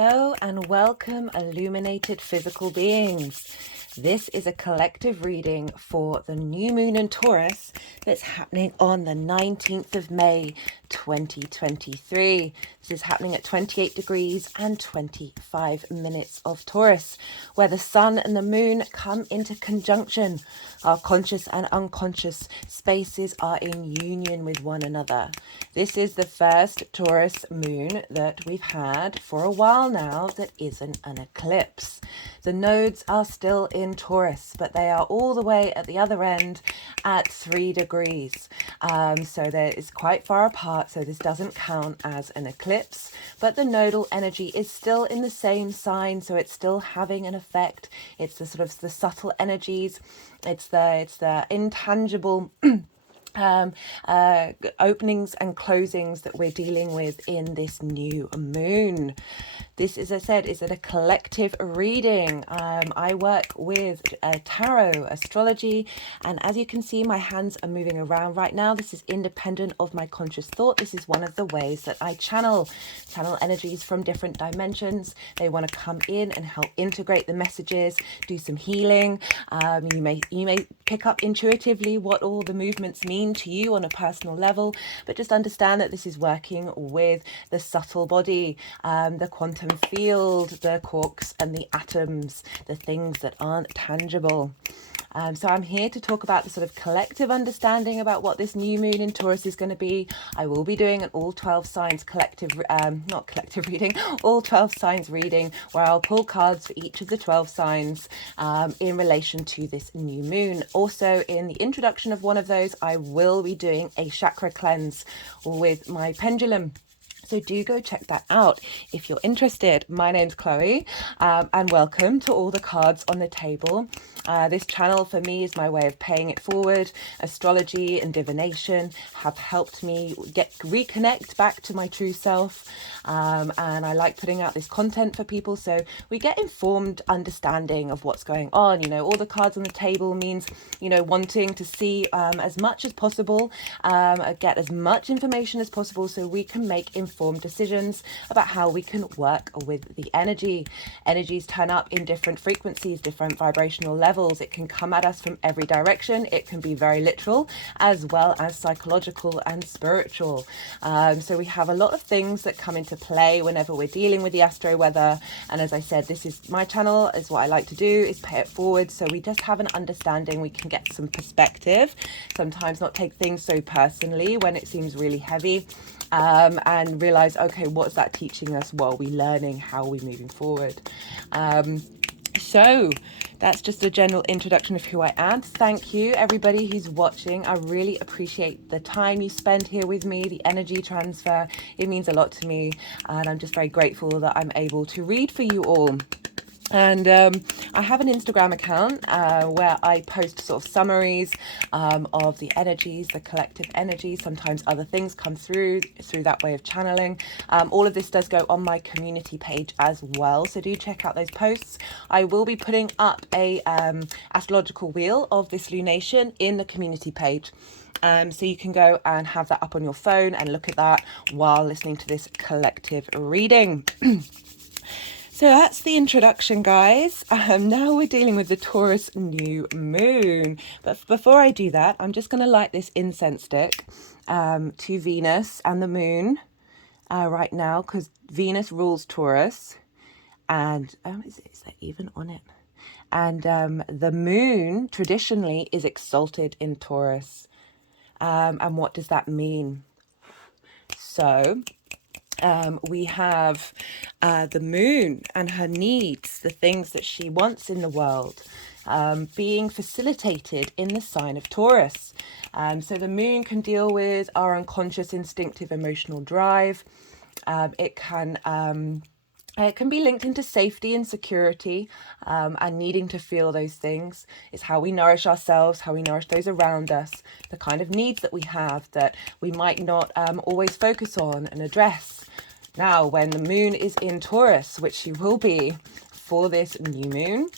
Hello and welcome, illuminated physical beings. This is a collective reading for the new moon in Taurus that's happening on the 19th of May 2023. This is happening at 28 degrees and 25 minutes of Taurus, where the sun and the moon come into conjunction. Our conscious and unconscious spaces are in union with one another. This is the first Taurus moon that we've had for a while now that isn't an eclipse. The nodes are still in Taurus, but they are all the way at the other end at 3 degrees. So that is quite far apart, so this doesn't count as an eclipse, but the nodal energy is still in the same sign, so it's still having an effect. It's the sort of the subtle energies, it's the intangible openings and closings that we're dealing with in this new moon. This, as I said, is a collective reading. I work with tarot, astrology, and as you can see, my hands are moving around right now. This is independent of my conscious thought. This is one of the ways that I channel energies from different dimensions. They want to come in and help integrate the messages, do some healing. You may pick up intuitively what all the movements mean to you on a personal level, but just understand that this is working with the subtle body, the quantum field, the quarks and the atoms, the things that aren't tangible. So I'm here to talk about the sort of collective understanding about what this new moon in Taurus is going to be. I will be doing an all 12 signs all 12 signs reading, where I'll pull cards for each of the 12 signs in relation to this new moon. Also, in the introduction of one of those, I will be doing a chakra cleanse with my pendulum. So do go check that out if you're interested. My name's Chloe, and welcome to all the cards on the table. This channel for me is my way of paying it forward. Astrology and divination have helped me reconnect back to my true self. And I like putting out this content for people so we get informed understanding of what's going on. You know, all the cards on the table means, you know, wanting to see as much as possible, get as much information as possible so we can make informed decisions about how we can work with the energy. Energies turn up in different frequencies, different vibrational levels. It can come at us from every direction. It can be very literal as well as psychological and spiritual. So we have a lot of things that come into play whenever we're dealing with the astro weather. And as I said, this is my channel, is what I like to do, is pay it forward so we just have an understanding, we can get some perspective, sometimes not take things so personally when it seems really heavy. And realize, okay, what's that teaching us? What are we learning? How are we moving forward? So that's just a general introduction of who I am. Thank you, everybody who's watching. I really appreciate the time you spend here with me, the energy transfer. It means a lot to me, and I'm just very grateful that I'm able to read for you all. And I have an Instagram account where I post sort of summaries of the energies, the collective energies. Sometimes other things come through that way of channeling. All of this does go on my community page as well, so do check out those posts. I will be putting up a astrological wheel of this lunation in the community page. So you can go and have that up on your phone and look at that while listening to this collective reading. So that's the introduction, guys. Now we're dealing with the Taurus new moon. But before I do that, I'm just going to light this incense stick to Venus and the moon right now, because Venus rules Taurus. And is that even on it? And the moon traditionally is exalted in Taurus. And what does that mean? So we have the moon and her needs, the things that she wants in the world, being facilitated in the sign of Taurus. So the moon can deal with our unconscious instinctive emotional drive. It can be linked into safety and security, and needing to feel those things. It's how we nourish ourselves, how we nourish those around us, the kind of needs that we have that we might not always focus on and address. Now, when the moon is in Taurus, which she will be for this new moon,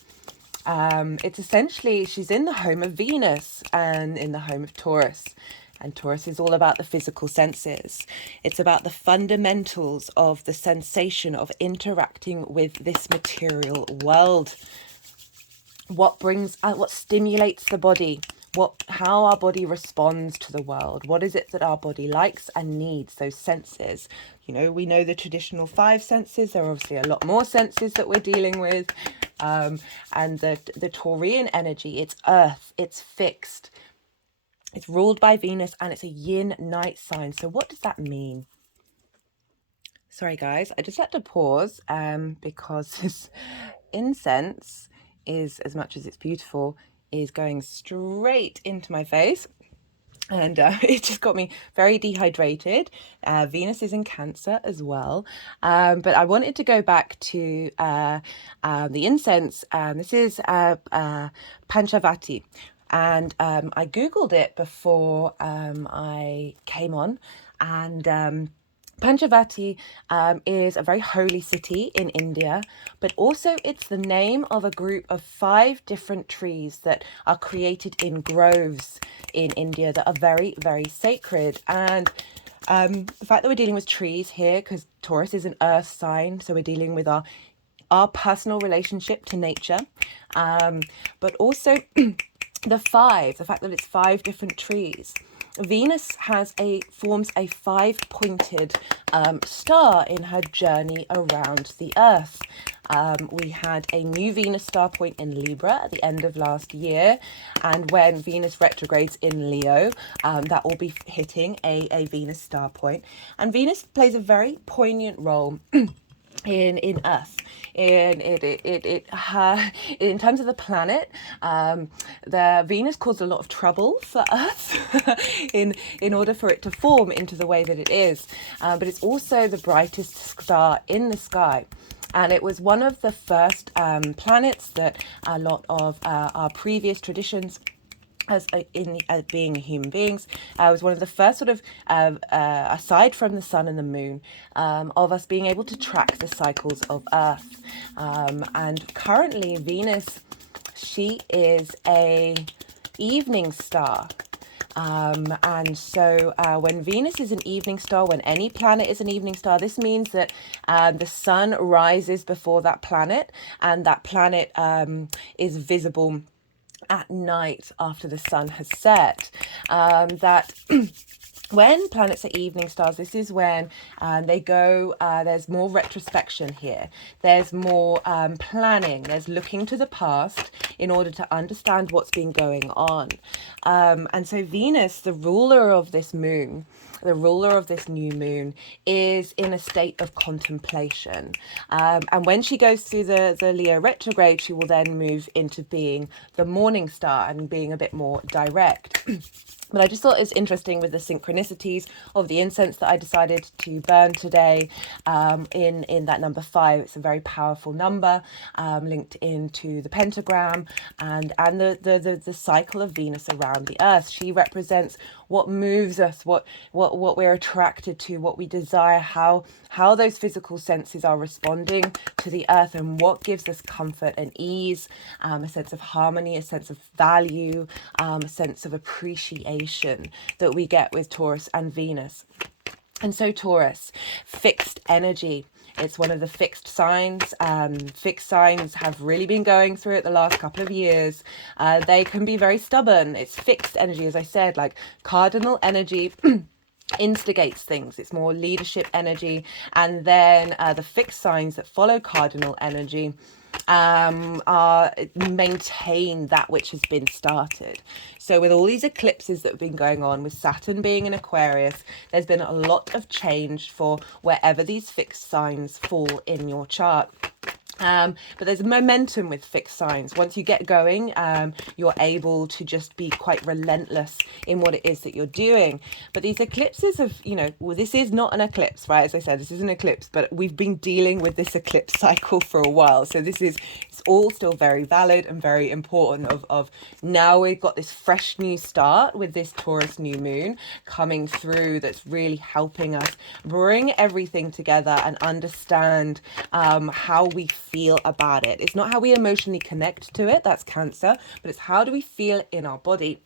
it's essentially, she's in the home of Venus and in the home of Taurus. And Taurus is all about the physical senses. It's about the fundamentals of the sensation of interacting with this material world. What stimulates the body, how our body responds to the world. What is it that our body likes and needs, those senses? You know, we know the traditional 5 senses. There are obviously a lot more senses that we're dealing with. And the Taurian energy, it's earth, it's fixed, it's ruled by Venus, and it's a yin night sign. So what does that mean? Sorry guys, I just had to pause because this incense is, as much as it's beautiful, is going straight into my face, and it just got me very dehydrated. Venus is in Cancer as well, but I wanted to go back to the incense. This is Panchavati, and I googled it before I came on, and Panchavati is a very holy city in India, but also it's the name of a group of 5 different trees that are created in groves in India that are very, very sacred. And the fact that we're dealing with trees here, because Taurus is an earth sign, so we're dealing with our personal relationship to nature, but also the fact that it's 5 different trees. Venus forms a 5-pointed star in her journey around the Earth. We had a new Venus star point in Libra at the end of last year, and when Venus retrogrades in Leo, that will be hitting a Venus star point. And Venus plays a very poignant role in Earth. In terms of the planet, the Venus caused a lot of trouble for Earth in order for it to form into the way that it is. But it's also the brightest star in the sky. And it was one of the first planets that a lot of our previous traditions as being human beings, was one of the first sort of, aside from the sun and the moon, of us being able to track the cycles of Earth. And currently Venus, she is a evening star. And so when Venus is an evening star, when any planet is an evening star, this means that the sun rises before that planet, and that planet is visible at night after the sun has set. That when planets are evening stars, this is when they go, there's more retrospection here. There's more planning. There's looking to the past in order to understand what's been going on. And so Venus, the ruler of this moon, the ruler of this new moon, is in a state of contemplation. And when she goes through the Leo retrograde, she will then move into being the morning star and being a bit more direct. But I just thought it was interesting with the synchronicities of the incense that I decided to burn today, in that number 5. It's a very powerful number, linked into the pentagram and the cycle of Venus around the Earth. She represents what moves us, what we're attracted to, what we desire, how those physical senses are responding to the Earth, and what gives us comfort and ease, a sense of harmony, a sense of value, a sense of appreciation that we get with Taurus and Venus. And so Taurus, fixed energy. It's one of the fixed signs. Fixed signs have really been going through it the last couple of years. They can be very stubborn. It's fixed energy, as I said, like cardinal energy instigates things. It's more leadership energy. And then the fixed signs that follow cardinal energy maintain that which has been started. So with all these eclipses that have been going on, with Saturn being in Aquarius, there's been a lot of change for wherever these fixed signs fall in your chart. But there's momentum with fixed signs. Once you get going, you're able to just be quite relentless in what it is that you're doing. But these eclipses have, well, this is not an eclipse, right? As I said, this is an eclipse, but we've been dealing with this eclipse cycle for a while. So it's all still very valid and very important of now we've got this fresh new start with this Taurus new moon coming through that's really helping us bring everything together and understand how we feel about it. It's not how we emotionally connect to it, that's Cancer, but it's how do we feel in our body.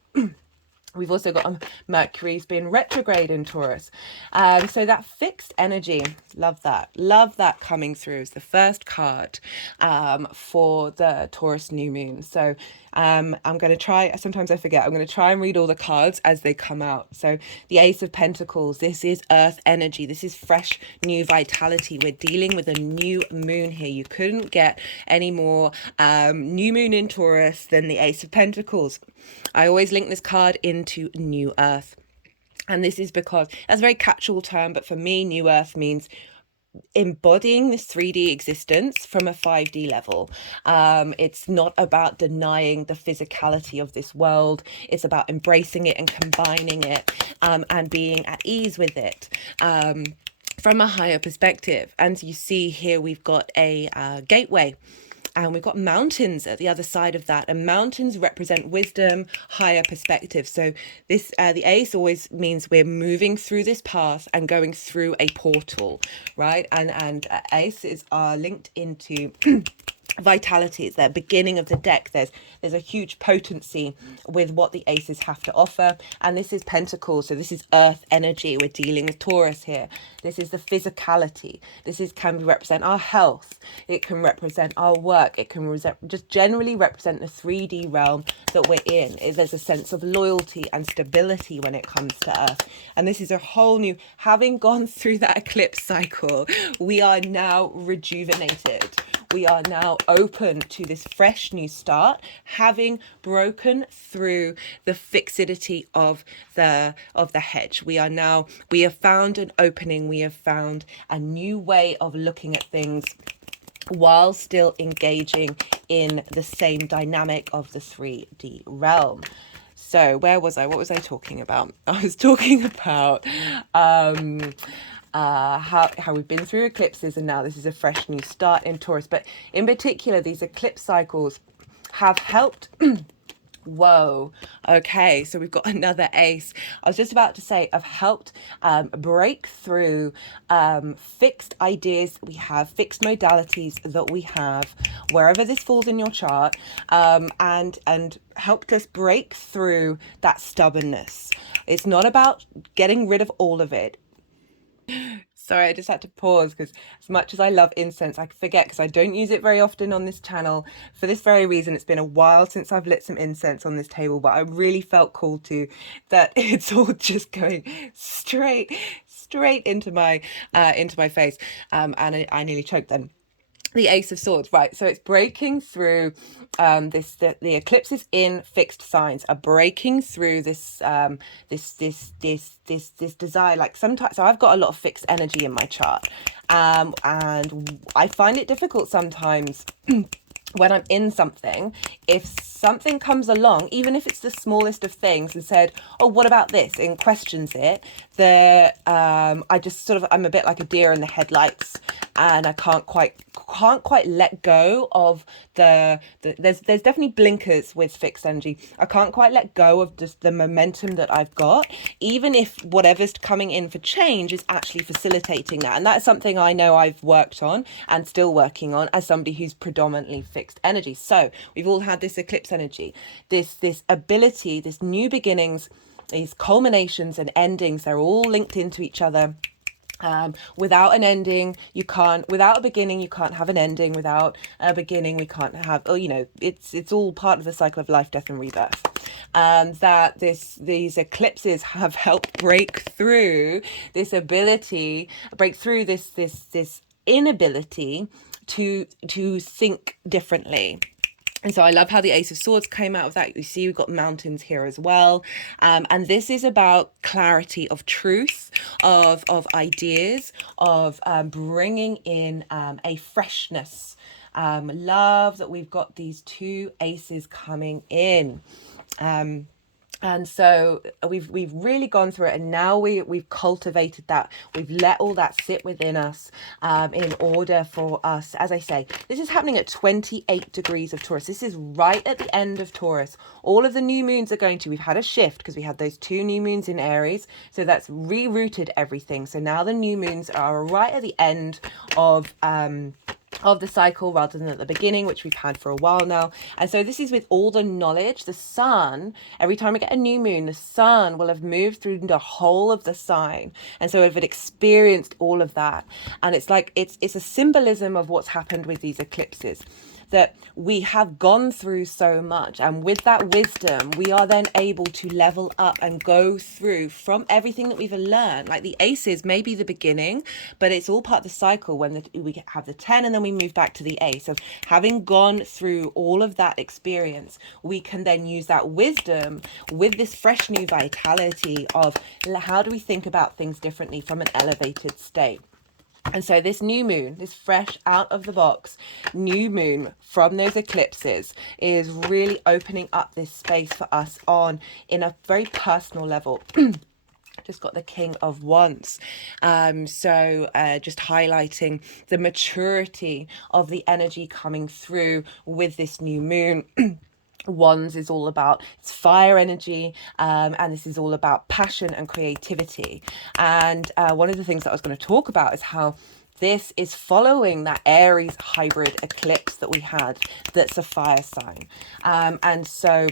We've also got Mercury's been retrograde in Taurus. So that fixed energy, love that. Love that coming through as the first card for the Taurus New Moon. So I'm going to try, sometimes I forget, I'm going to try and read all the cards as they come out. So the Ace of Pentacles, this is earth energy. This is fresh, new vitality. We're dealing with a new moon here. You couldn't get any more new moon in Taurus than the Ace of Pentacles. I always link this card into New Earth. And this is because that's a very catch-all term, but for me, New Earth means embodying this 3D existence from a 5D level. It's not about denying the physicality of this world. It's about embracing it and combining it and being at ease with it. From a higher perspective. And you see here we've got a gateway. And we've got mountains at the other side of that, and mountains represent wisdom, higher perspective. So this, the ace always means we're moving through this path and going through a portal, right? And aces are linked into vitality. It's the beginning of the deck. There's a huge potency with what the aces have to offer, and this is Pentacles, so this is earth energy. We're dealing with Taurus here. This is the physicality. This is can represent our health, it can represent our work, it can just generally represent the 3D realm that we're in. There's a sense of loyalty and stability when it comes to earth, and this is a whole new, having gone through that eclipse cycle, we are now rejuvenated. We are now open to this fresh new start, having broken through the fixity of the hedge. We have found an opening. We have found a new way of looking at things while still engaging in the same dynamic of the 3D realm. So where was I? What was I talking about? I was talking about how we've been through eclipses, and now this is a fresh new start in Taurus. But in particular, these eclipse cycles have helped whoa, okay, so we've got another ace. I was just about to say, have helped break through fixed ideas we have, fixed modalities that we have, wherever this falls in your chart, and helped us break through that stubbornness. It's not about getting rid of all of it. Sorry, I just had to pause because as much as I love incense, I forget because I don't use it very often on this channel. For this very reason, it's been a while since I've lit some incense on this table, but I really felt called to that. It's all just going straight into my face, and I nearly choked then. The Ace of Swords, right? So it's breaking through the eclipses in fixed signs are breaking through this this desire. Like sometimes, so I've got a lot of fixed energy in my chart, and I find it difficult sometimes. When I'm in something, if something comes along, even if it's the smallest of things, and said, "Oh, what about this?" and questions it, I just sort of, I'm a bit like a deer in the headlights, and I can't quite let go of there's definitely blinkers with fixed energy. I can't quite let go of just the momentum that I've got, even if whatever's coming in for change is actually facilitating that. And that's something I know I've worked on and still working on as somebody who's predominantly fixed energy. So we've all had this eclipse energy, this ability, this new beginnings, these culminations and endings, they're all linked into each other. Without an ending, without a beginning, you can't have an ending. Without a beginning, we can't have, it's all part of the cycle of life, death and rebirth. That these eclipses have helped break through this inability to think differently. And so I love how the Ace of Swords came out of that. You see, we've got mountains here as well. And this is about clarity of truth, of ideas, of bringing in a freshness. Love that we've got these two aces coming in. And so we've really gone through it, and now we've cultivated that. We've let all that sit within us in order for us. As I say, this is happening at 28 degrees of Taurus. This is right at the end of Taurus. All of the new moons are we've had a shift because we had those two new moons in Aries. So that's rerouted everything. So now the new moons are right at the end of of the cycle rather than at the beginning, which we've had for a while now. And so this is with all the knowledge. The sun, every time we get a new moon, the sun will have moved through the whole of the sign, and so it experienced all of that. And it's like it's a symbolism of what's happened with these eclipses, that we have gone through so much, and with that wisdom we are then able to level up and go through from everything that we've learned. Like the aces may be the beginning, but it's all part of the cycle. When we have the 10 and then we move back to the ace, of having gone through all of that experience, we can then use that wisdom with this fresh new vitality of how do we think about things differently from an elevated state. And so this new moon, this fresh out of the box new moon from those eclipses, is really opening up this space for us in a very personal level. Just got the King of Wands. So just highlighting the maturity of the energy coming through with this new moon. Wands is all about, it's fire energy, and this is all about passion and creativity. And one of the things that I was going to talk about is how this is following that Aries hybrid eclipse that we had, that's a fire sign. And so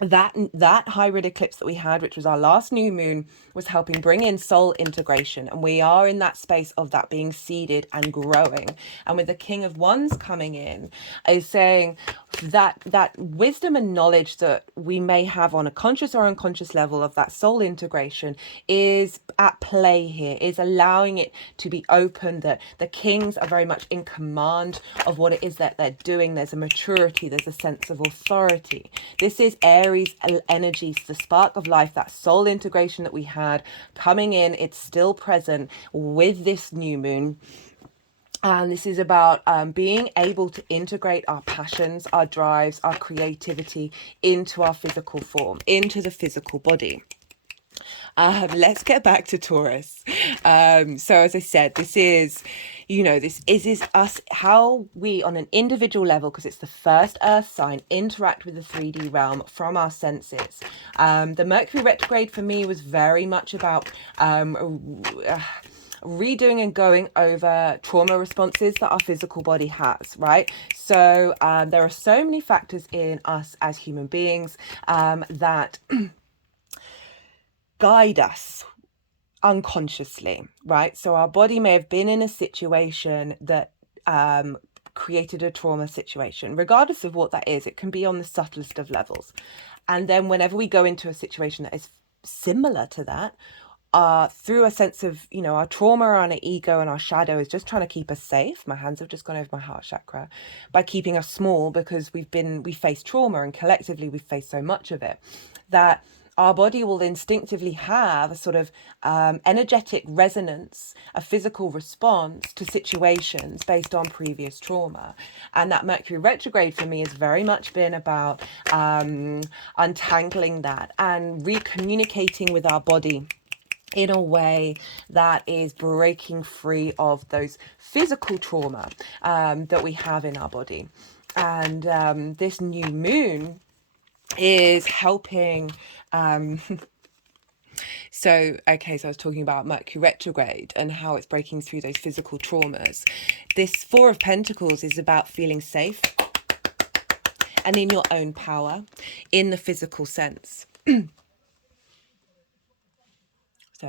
that hybrid eclipse that we had, which was our last new moon, was helping bring in soul integration, and we are in that space of that being seeded and growing. And with the King of Wands coming in, is saying that wisdom and knowledge that we may have on a conscious or unconscious level of that soul integration is at play here, is allowing it to be open, that the kings are very much in command of what it is that they're doing. There's a maturity, there's a sense of authority. This is Aries energies, the spark of life, that soul integration that we had coming in. It's still present with this new moon. And this is about being able to integrate our passions, our drives, our creativity into our physical form, into the physical body. Let's get back to Taurus. So as I said, this is, this is us, how we on an individual level, because it's the first earth sign, interact with the 3D realm from our senses. The Mercury retrograde for me was very much about redoing and going over trauma responses that our physical body has, right? So there are so many factors in us as human beings that guide us unconsciously, right? So our body may have been in a situation that created a trauma situation. Regardless of what that is, it can be on the subtlest of levels. And then whenever we go into a situation that is similar to that, through a sense of, our trauma, and our ego and our shadow is just trying to keep us safe. My hands have just gone over my heart chakra, by keeping us small, because we face trauma, and collectively we've faced so much of it, that our body will instinctively have a sort of energetic resonance, a physical response to situations based on previous trauma. And that Mercury retrograde for me has very much been about untangling that and recommunicating with our body in a way that is breaking free of those physical trauma that we have in our body. And this new moon is helping. So I was talking about Mercury retrograde and how it's breaking through those physical traumas. This Four of Pentacles is about feeling safe and in your own power in the physical sense. So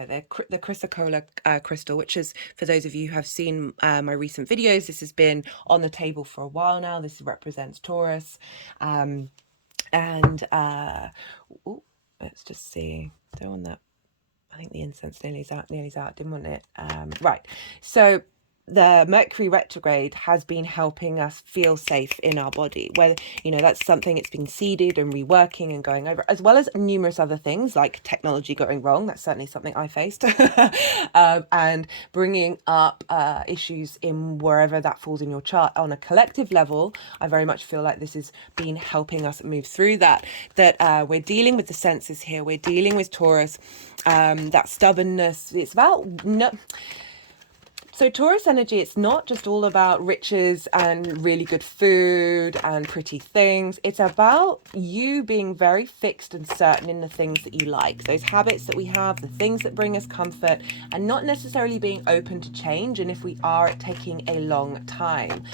the Chrysocolla crystal, which is, for those of you who have seen my recent videos, this has been on the table for a while now. This represents Taurus. Ooh, let's just see. Don't want that. I think the incense nearly is out. Didn't want it. Right. So the Mercury retrograde has been helping us feel safe in our body, whether that's something it's been seeded and reworking and going over, as well as numerous other things like technology going wrong. That's certainly something I faced. And bringing up issues in wherever that falls in your chart. On a collective level, I very much feel like this has been helping us move through that we're dealing with the senses here. We're dealing with Taurus, that stubbornness. It's about So Taurus energy, it's not just all about riches and really good food and pretty things. It's about you being very fixed and certain in the things that you like, those habits that we have, the things that bring us comfort, and not necessarily being open to change. And if we are, taking a long time.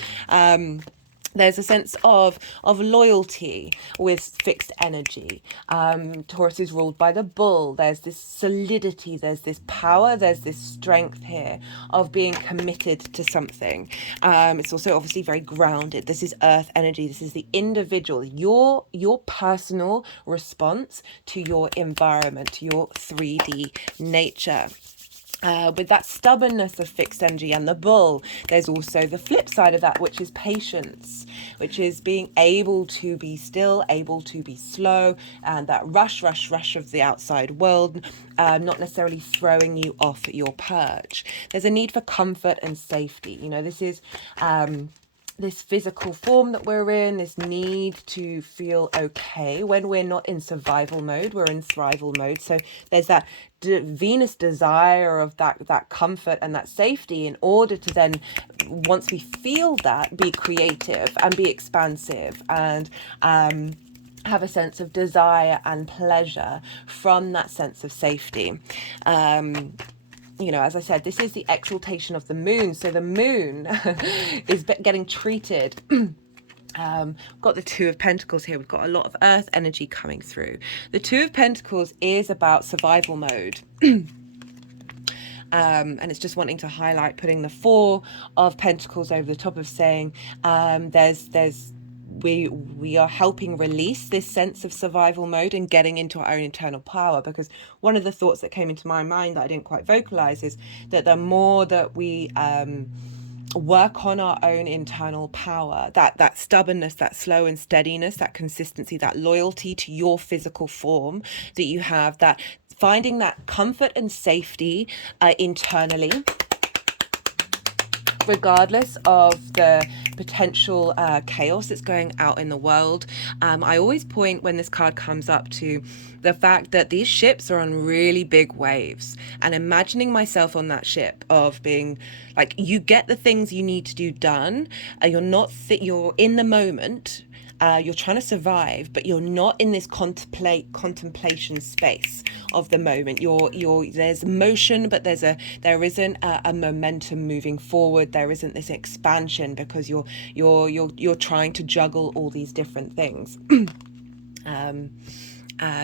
There's a sense of loyalty with fixed energy. Taurus is ruled by the bull. There's this solidity, there's this power, there's this strength here of being committed to something. It's also obviously very grounded. This is earth energy. This is the individual, your personal response to your environment, to your 3D nature. With that stubbornness of fixed energy and the bull, there's also the flip side of that, which is patience, which is being able to be still, able to be slow, and that rush of the outside world, not necessarily throwing you off your perch. There's a need for comfort and safety. You know, this is this physical form that we're in, this need to feel okay. When we're not in survival mode, we're in thrival mode. So there's that Venus desire of that comfort and that safety, in order to then, once we feel that, be creative and be expansive and have a sense of desire and pleasure from that sense of safety. You know, as I said, this is the exaltation of the moon. So the moon is getting treated. Got the Two of Pentacles here. We've got a lot of earth energy coming through. The Two of Pentacles is about survival mode. And it's just wanting to highlight, putting the Four of Pentacles over the top of saying we are helping release this sense of survival mode and getting into our own internal power. Because one of the thoughts that came into my mind that I didn't quite vocalize is that the more that we work on our own internal power, that stubbornness, that slow and steadiness, that consistency, that loyalty to your physical form that you have, that finding that comfort and safety internally, regardless of the potential chaos that's going out in the world. I always point, when this card comes up, to the fact that these ships are on really big waves, and imagining myself on that ship, of being like, you get the things you need to do done, you're in the moment. You're trying to survive, but you're not in this contemplation space of the moment. There's motion, but there isn't a momentum moving forward. There isn't this expansion, because you're trying to juggle all these different things.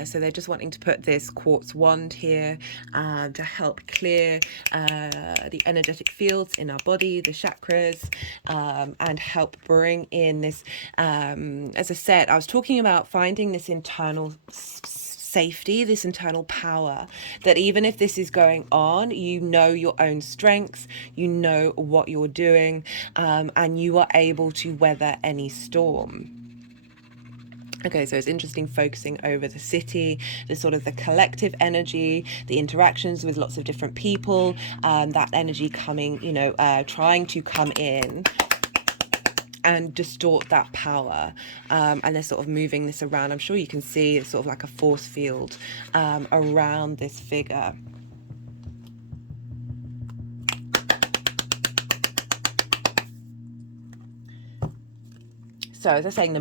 So they're just wanting to put this quartz wand here to help clear the energetic fields in our body, the chakras, and help bring in this, as I said, I was talking about finding this internal safety, this internal power, that even if this is going on, you know your own strengths, you know what you're doing, and you are able to weather any storm. Okay, so it's interesting focusing over the city, the sort of the collective energy, the interactions with lots of different people, that energy coming, trying to come in and distort that power. And they're sort of moving this around. I'm sure you can see it's sort of like a force field around this figure. So as I was saying,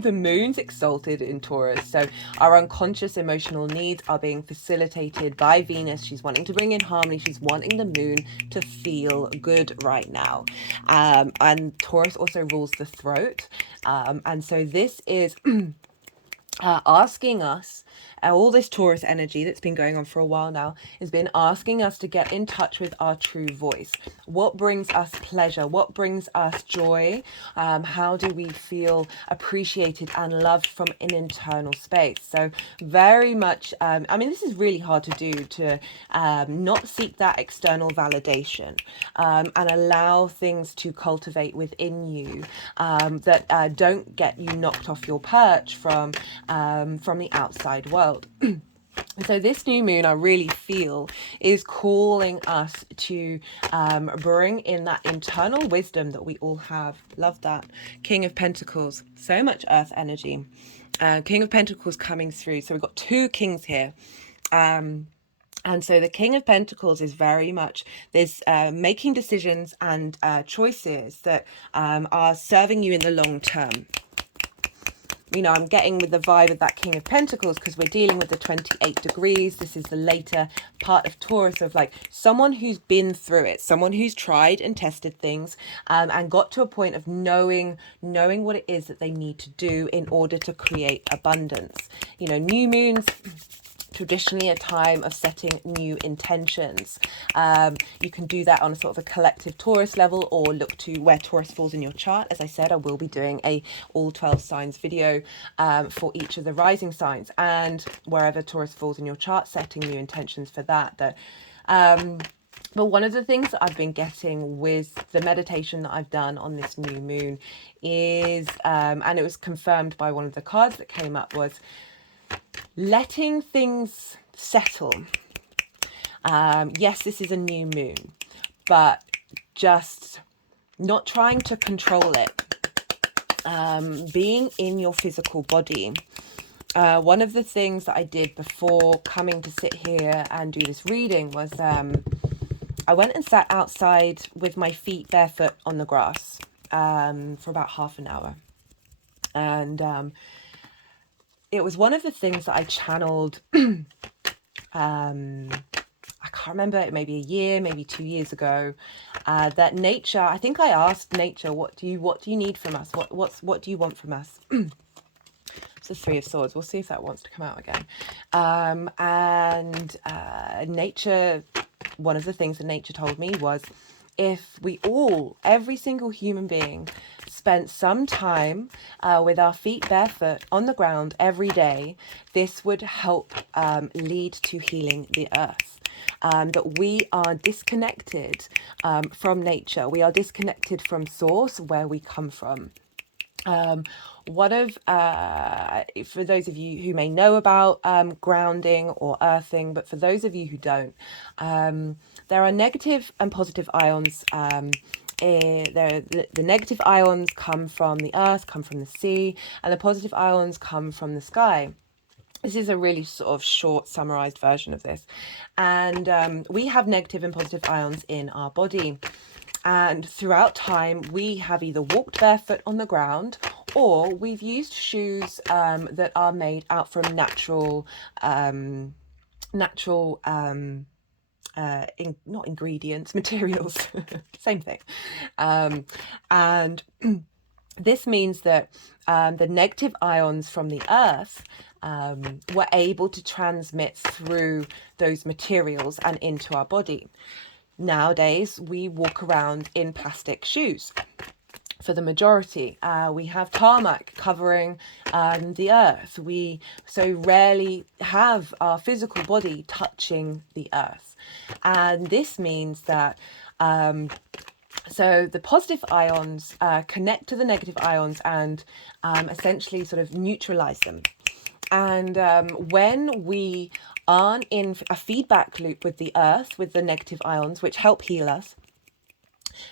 the moon's exalted in Taurus. So our unconscious emotional needs are being facilitated by Venus. She's wanting to bring in harmony. She's wanting the moon to feel good right now. And Taurus also rules the throat. And so this is asking us, all this Taurus energy that's been going on for a while now has been asking us to get in touch with our true voice. What brings us pleasure? What brings us joy? How do we feel appreciated and loved from an internal space? So very much, this is really hard to do, to not seek that external validation, and allow things to cultivate within you that don't get you knocked off your perch from the outside world. So this new moon, I really feel, is calling us to bring in that internal wisdom that we all have. Love that. King of Pentacles, so much earth energy. King of Pentacles coming through. So we've got two kings here. And so the King of Pentacles is very much this making decisions and choices that are serving you in the long term. You know, I'm getting with the vibe of that King of Pentacles because we're dealing with the 28 degrees. This is the later part of Taurus, of like someone who's been through it, someone who's tried and tested things and got to a point of knowing what it is that they need to do in order to create abundance. You know, new moons, traditionally a time of setting new intentions. You can do that on a sort of a collective Taurus level, or look to where Taurus falls in your chart. As I said, I will be doing a all 12 signs video for each of the rising signs, and wherever Taurus falls in your chart, setting new intentions for that. But one of the things that I've been getting with the meditation that I've done on this new moon is, and it was confirmed by one of the cards that came up, was letting things settle. Yes, this is a new moon, but just not trying to control it. Being in your physical body. One of the things that I did before coming to sit here and do this reading was I went and sat outside with my feet barefoot on the grass for about half an hour. And it was one of the things that I channeled, I can't remember, maybe a year, maybe 2 years ago, that nature, I think I asked nature, what do you need from us? What do you want from us? It's the Three of Swords. We'll see if that wants to come out again. Nature, one of the things that nature told me was, if we all, every single human being, spent some time with our feet barefoot on the ground every day, this would help lead to healing the earth. That we are disconnected from nature. We are disconnected from source, where we come from. One of, for those of you who may know about grounding or earthing, but for those of you who don't, there are negative and positive ions. The negative ions come from the earth, come from the sea, and the positive ions come from the sky. This is a really sort of short summarized version of this. And we have negative and positive ions in our body. And throughout time, we have either walked barefoot on the ground, or we've used shoes that are made out from natural, not ingredients, materials, same thing. And this means that the negative ions from the earth were able to transmit through those materials and into our body. Nowadays, we walk around in plastic shoes. For the majority, we have tarmac covering the earth. We so rarely have our physical body touching the earth. And this means that so the positive ions connect to the negative ions and essentially sort of neutralize them. And when we aren't in a feedback loop with the earth, with the negative ions, which help heal us,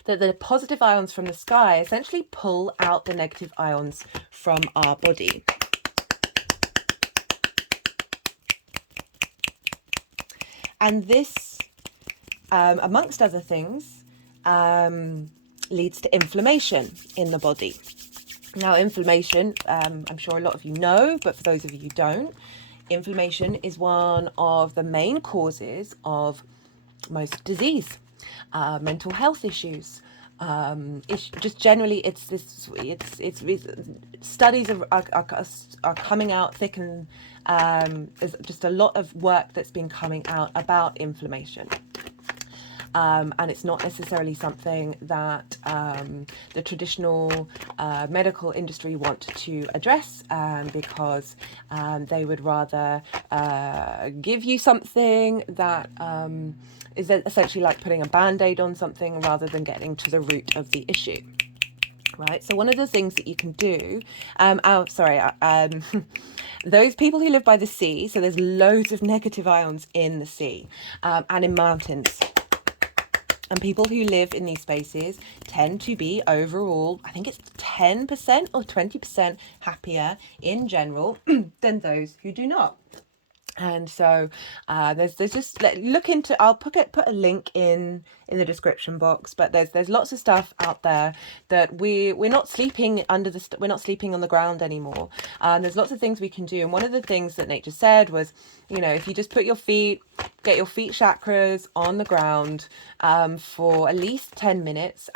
that the positive ions from the sky essentially pull out the negative ions from our body. And this, amongst other things, leads to inflammation in the body. Now, inflammation, I'm sure a lot of you know, but for those of you who don't, inflammation is one of the main causes of most disease, mental health issues. It's just generally, it's studies are coming out thick, and there's just a lot of work that's been coming out about inflammation. And it's not necessarily something that the traditional medical industry want to address, because they would rather give you something that is essentially like putting a band-aid on something rather than getting to the root of the issue. Right, so one of the things that you can do, those people who live by the sea, so there's loads of negative ions in the sea and in mountains. And people who live in these spaces tend to be overall, I think it's 10% or 20% happier in general than those who do not. And so there's just look into, I'll put a link in the description box, but there's lots of stuff out there that we're not sleeping we're not sleeping on the ground anymore. There's lots of things we can do, and one of the things that nature said was, you know, if you just put your feet, get your feet chakras on the ground for at least 10 minutes.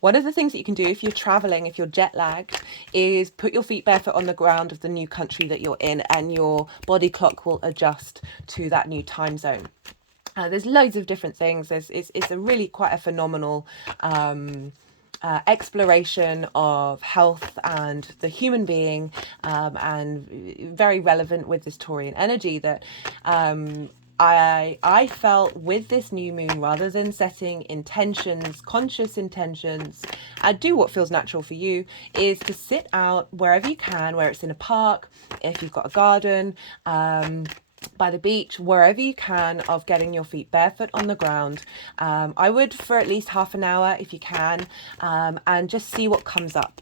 One of the things that you can do if you're traveling, if you're jet lagged, is put your feet barefoot on the ground of the new country that you're in, and your body clock will adjust to that new time zone. There's loads of different things. It's a really quite a phenomenal exploration of health and the human being, and very relevant with this Taurian energy that I felt with this new moon, rather than setting intentions, conscious intentions, do what feels natural for you, is to sit out wherever you can, where it's in a park, if you've got a garden, by the beach, wherever you can, of getting your feet barefoot on the ground. I would for at least half an hour if you can, and just see what comes up.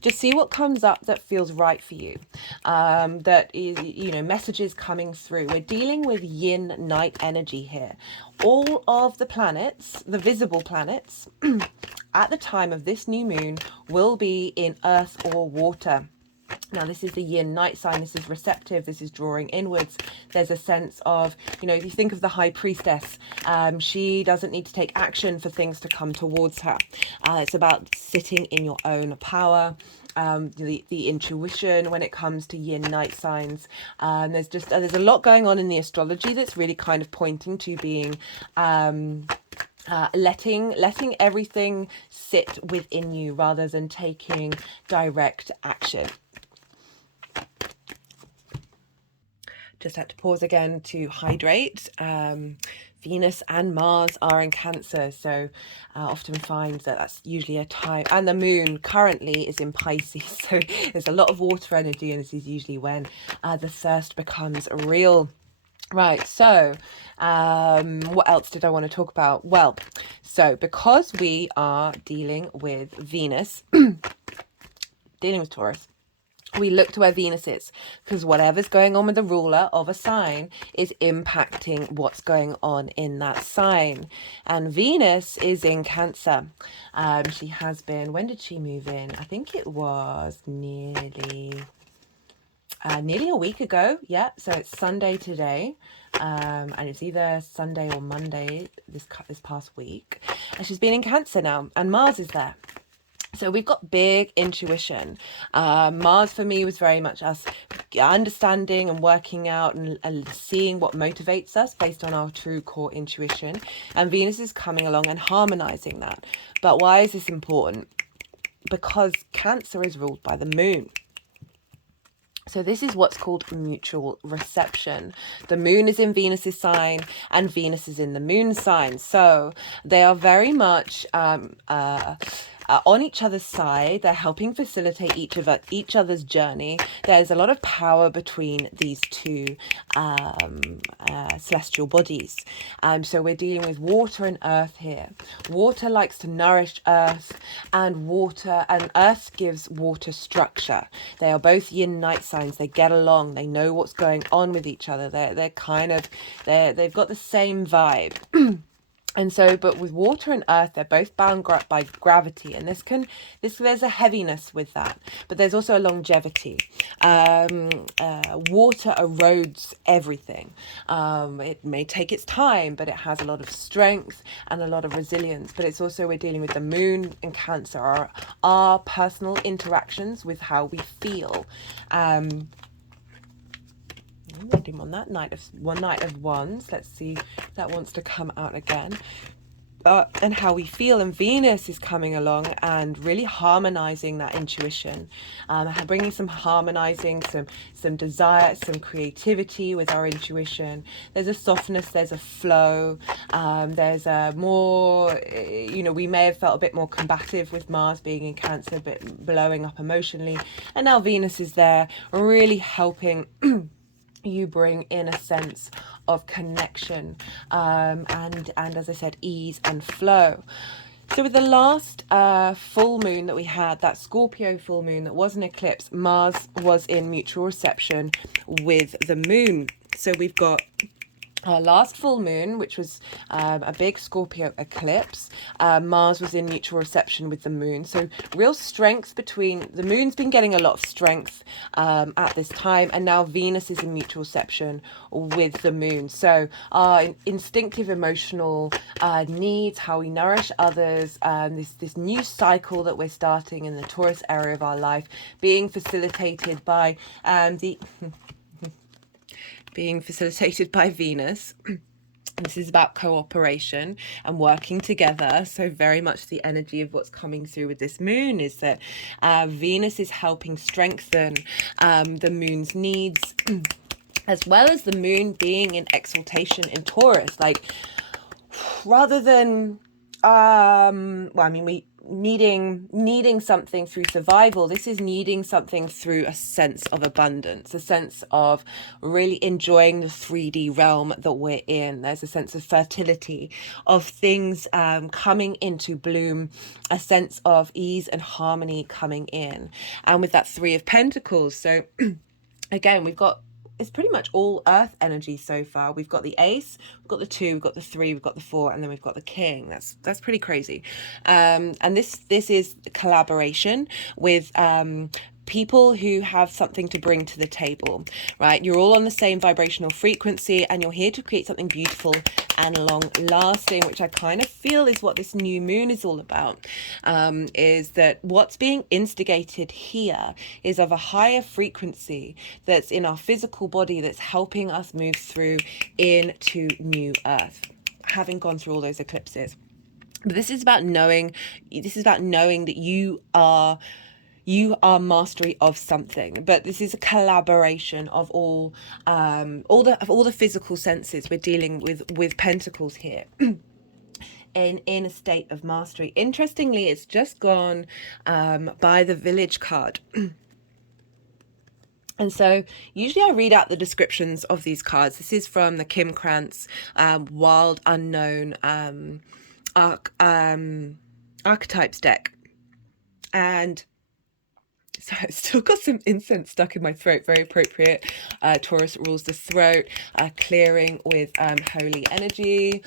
Just see what comes up that feels right for you. That is, you know, messages coming through. We're dealing with yin night energy here. All of the planets, the visible planets, at the time of this new moon will be in earth or water. Now, this is the yin night sign. This is receptive. This is drawing inwards. There's a sense of, you know, if you think of the high priestess, she doesn't need to take action for things to come towards her. It's about sitting in your own power. The intuition when it comes to yin night signs. There's a lot going on in the astrology that's really kind of pointing to being letting everything sit within you rather than taking direct action. Just had to pause again to hydrate. Venus and Mars are in Cancer, so often find that that's usually a time, and the moon currently is in Pisces, so there's a lot of water energy, and this is usually when the thirst becomes real. Right, so what else did I want to talk about? Well, so because we are dealing with Venus, dealing with Taurus, we look to where Venus is, because whatever's going on with the ruler of a sign is impacting what's going on in that sign. And Venus is in Cancer. She has been, when did she move in? I think it was nearly a week ago. Yeah, so it's Sunday today, and it's either Sunday or Monday this past week. And she's been in Cancer now, and Mars is there. So we've got big intuition. Mars for me was very much us understanding and working out and seeing what motivates us based on our true core intuition. And Venus is coming along and harmonizing that. But why is this important? Because Cancer is ruled by the moon. So this is what's called mutual reception. The moon is in Venus's sign and Venus is in the moon sign. So they are very much on each other's side. They're helping facilitate each other's journey. There's a lot of power between these two celestial bodies. So we're dealing with water and earth here. Water likes to nourish earth, and earth gives water structure. They are both yin night signs. They get along. They know what's going on with each other. They've got the same vibe. And so, but with water and earth, they're both bound by gravity, and there's a heaviness with that, but there's also a longevity. Water erodes everything. It may take its time, but it has a lot of strength and a lot of resilience. But it's also, we're dealing with the moon and Cancer, our personal interactions with how we feel. Reading on that Knight of Wands. Let's see if that wants to come out again. And how we feel, and Venus is coming along and really harmonizing that intuition, bringing some harmonizing, some desire, some creativity with our intuition. There's a softness, there's a flow, there's a more, we may have felt a bit more combative with Mars being in Cancer, a bit blowing up emotionally, and now Venus is there really helping you bring in a sense of connection, and as I said, ease and flow. So with the last full moon that we had, that Scorpio full moon that was an eclipse, Mars was in mutual reception with the moon. So we've got our last full moon, which was a big Scorpio eclipse. Mars was in mutual reception with the moon. So real strength between, the moon's been getting a lot of strength at this time, and now Venus is in mutual reception with the moon. So our instinctive emotional needs, how we nourish others, this new cycle that we're starting in the Taurus area of our life, being facilitated by Venus. This is about cooperation and working together. So very much the energy of what's coming through with this moon is that Venus is helping strengthen the moon's needs, as well as the moon being in exaltation in Taurus. Like, rather than we needing something through survival, this is needing something through a sense of abundance, a sense of really enjoying the 3D realm that we're in. There's a sense of fertility, of things coming into bloom, a sense of ease and harmony coming in. And with that 3 of Pentacles, so again, we've got, it's pretty much all earth energy so far. We've got the ace, we've got the 2, we've got the 3, we've got the 4, and then we've got the king. That's pretty crazy. And this is collaboration with people who have something to bring to the table, right? You're all on the same vibrational frequency, and you're here to create something beautiful and long lasting, which I kind of feel is what this new moon is all about. Is that what's being instigated here is of a higher frequency that's in our physical body, that's helping us move through into new earth, having gone through all those eclipses. But this is about knowing that you are mastery of something. But this is a collaboration of all the physical senses. We're dealing with pentacles here. In a state of mastery. Interestingly, it's just gone by the village card. And so usually I read out the descriptions of these cards. This is from the Kim Krans Wild Unknown Archetypes deck. And so I've still got some incense stuck in my throat, very appropriate. Taurus rules the throat, clearing with holy energy.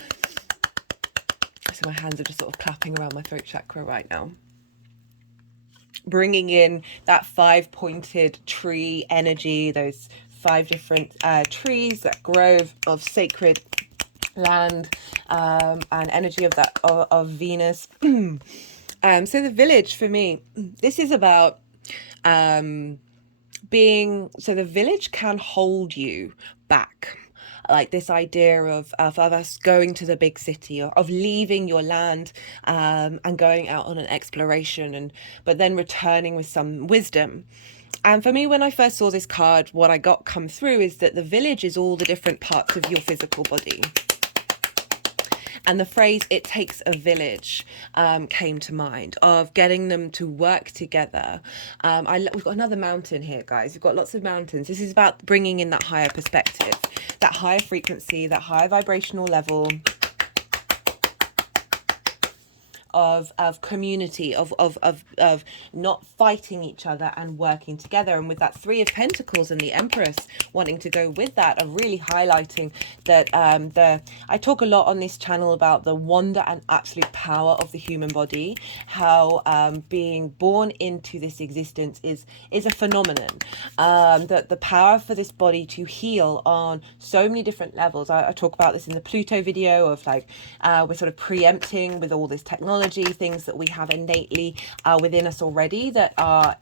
So my hands are just sort of clapping around my throat chakra right now. Bringing in that 5-pointed tree energy, those 5 different trees, that grove of sacred land, and energy of that of Venus. So the village for me, this is about being, so the village can hold you back. Like this idea of us going to the big city, or of leaving your land and going out on an exploration, but then returning with some wisdom. And for me, when I first saw this card, what I got come through is that the village is all the different parts of your physical body. And the phrase, it takes a village, came to mind, of getting them to work together. We've got another mountain here, guys. We've got lots of mountains. This is about bringing in that higher perspective, that higher frequency, that higher vibrational level of community, of not fighting each other and working together. And with that 3 of Pentacles and the Empress wanting to go with that, of really highlighting that I talk a lot on this channel about the wonder and absolute power of the human body, how being born into this existence is a phenomenon, that the power for this body to heal on so many different levels. I talk about this in the Pluto video of like we're sort of preempting with all this technology, things that we have innately within us already, that are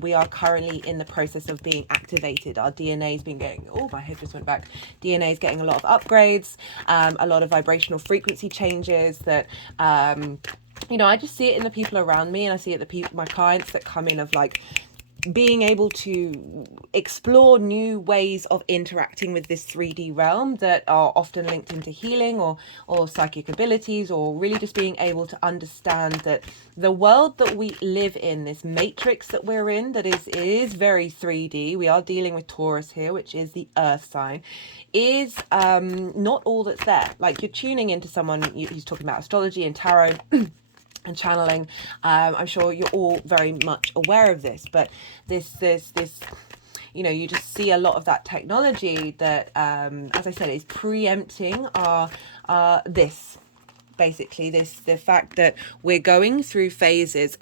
we are currently in the process of being activated. Our DNA has been getting, oh, my head just went back. DNA is getting a lot of upgrades, a lot of vibrational frequency changes that you know, I just see it in the people around me, and I see it in my clients that come in, of like being able to explore new ways of interacting with this 3D realm that are often linked into healing or psychic abilities, or really just being able to understand that the world that we live in, this matrix that we're in, that is very 3D. We are dealing with Taurus here, which is the earth sign, is not all that's there. Like, you're tuning into someone who's talking about astrology and tarot and channeling. I'm sure you're all very much aware of this, but this you know, you just see a lot of that technology that, as I said, is preempting this, basically, the fact that we're going through phases.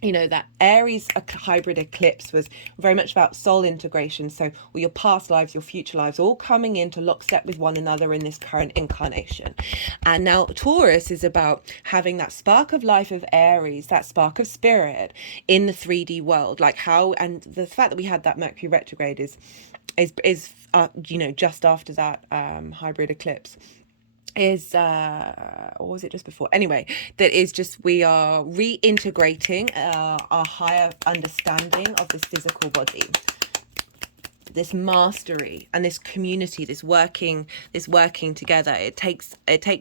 You know, that Aries hybrid eclipse was very much about soul integration. So all your past lives, your future lives, all coming into lockstep with one another in this current incarnation. And now Taurus is about having that spark of life of Aries, that spark of spirit in the 3D world. Like how, and the fact that we had that Mercury retrograde is you know, just after that hybrid eclipse, is or was it just before, anyway, that is just, we are reintegrating our higher understanding of this physical body, this mastery and this community, this working together. It takes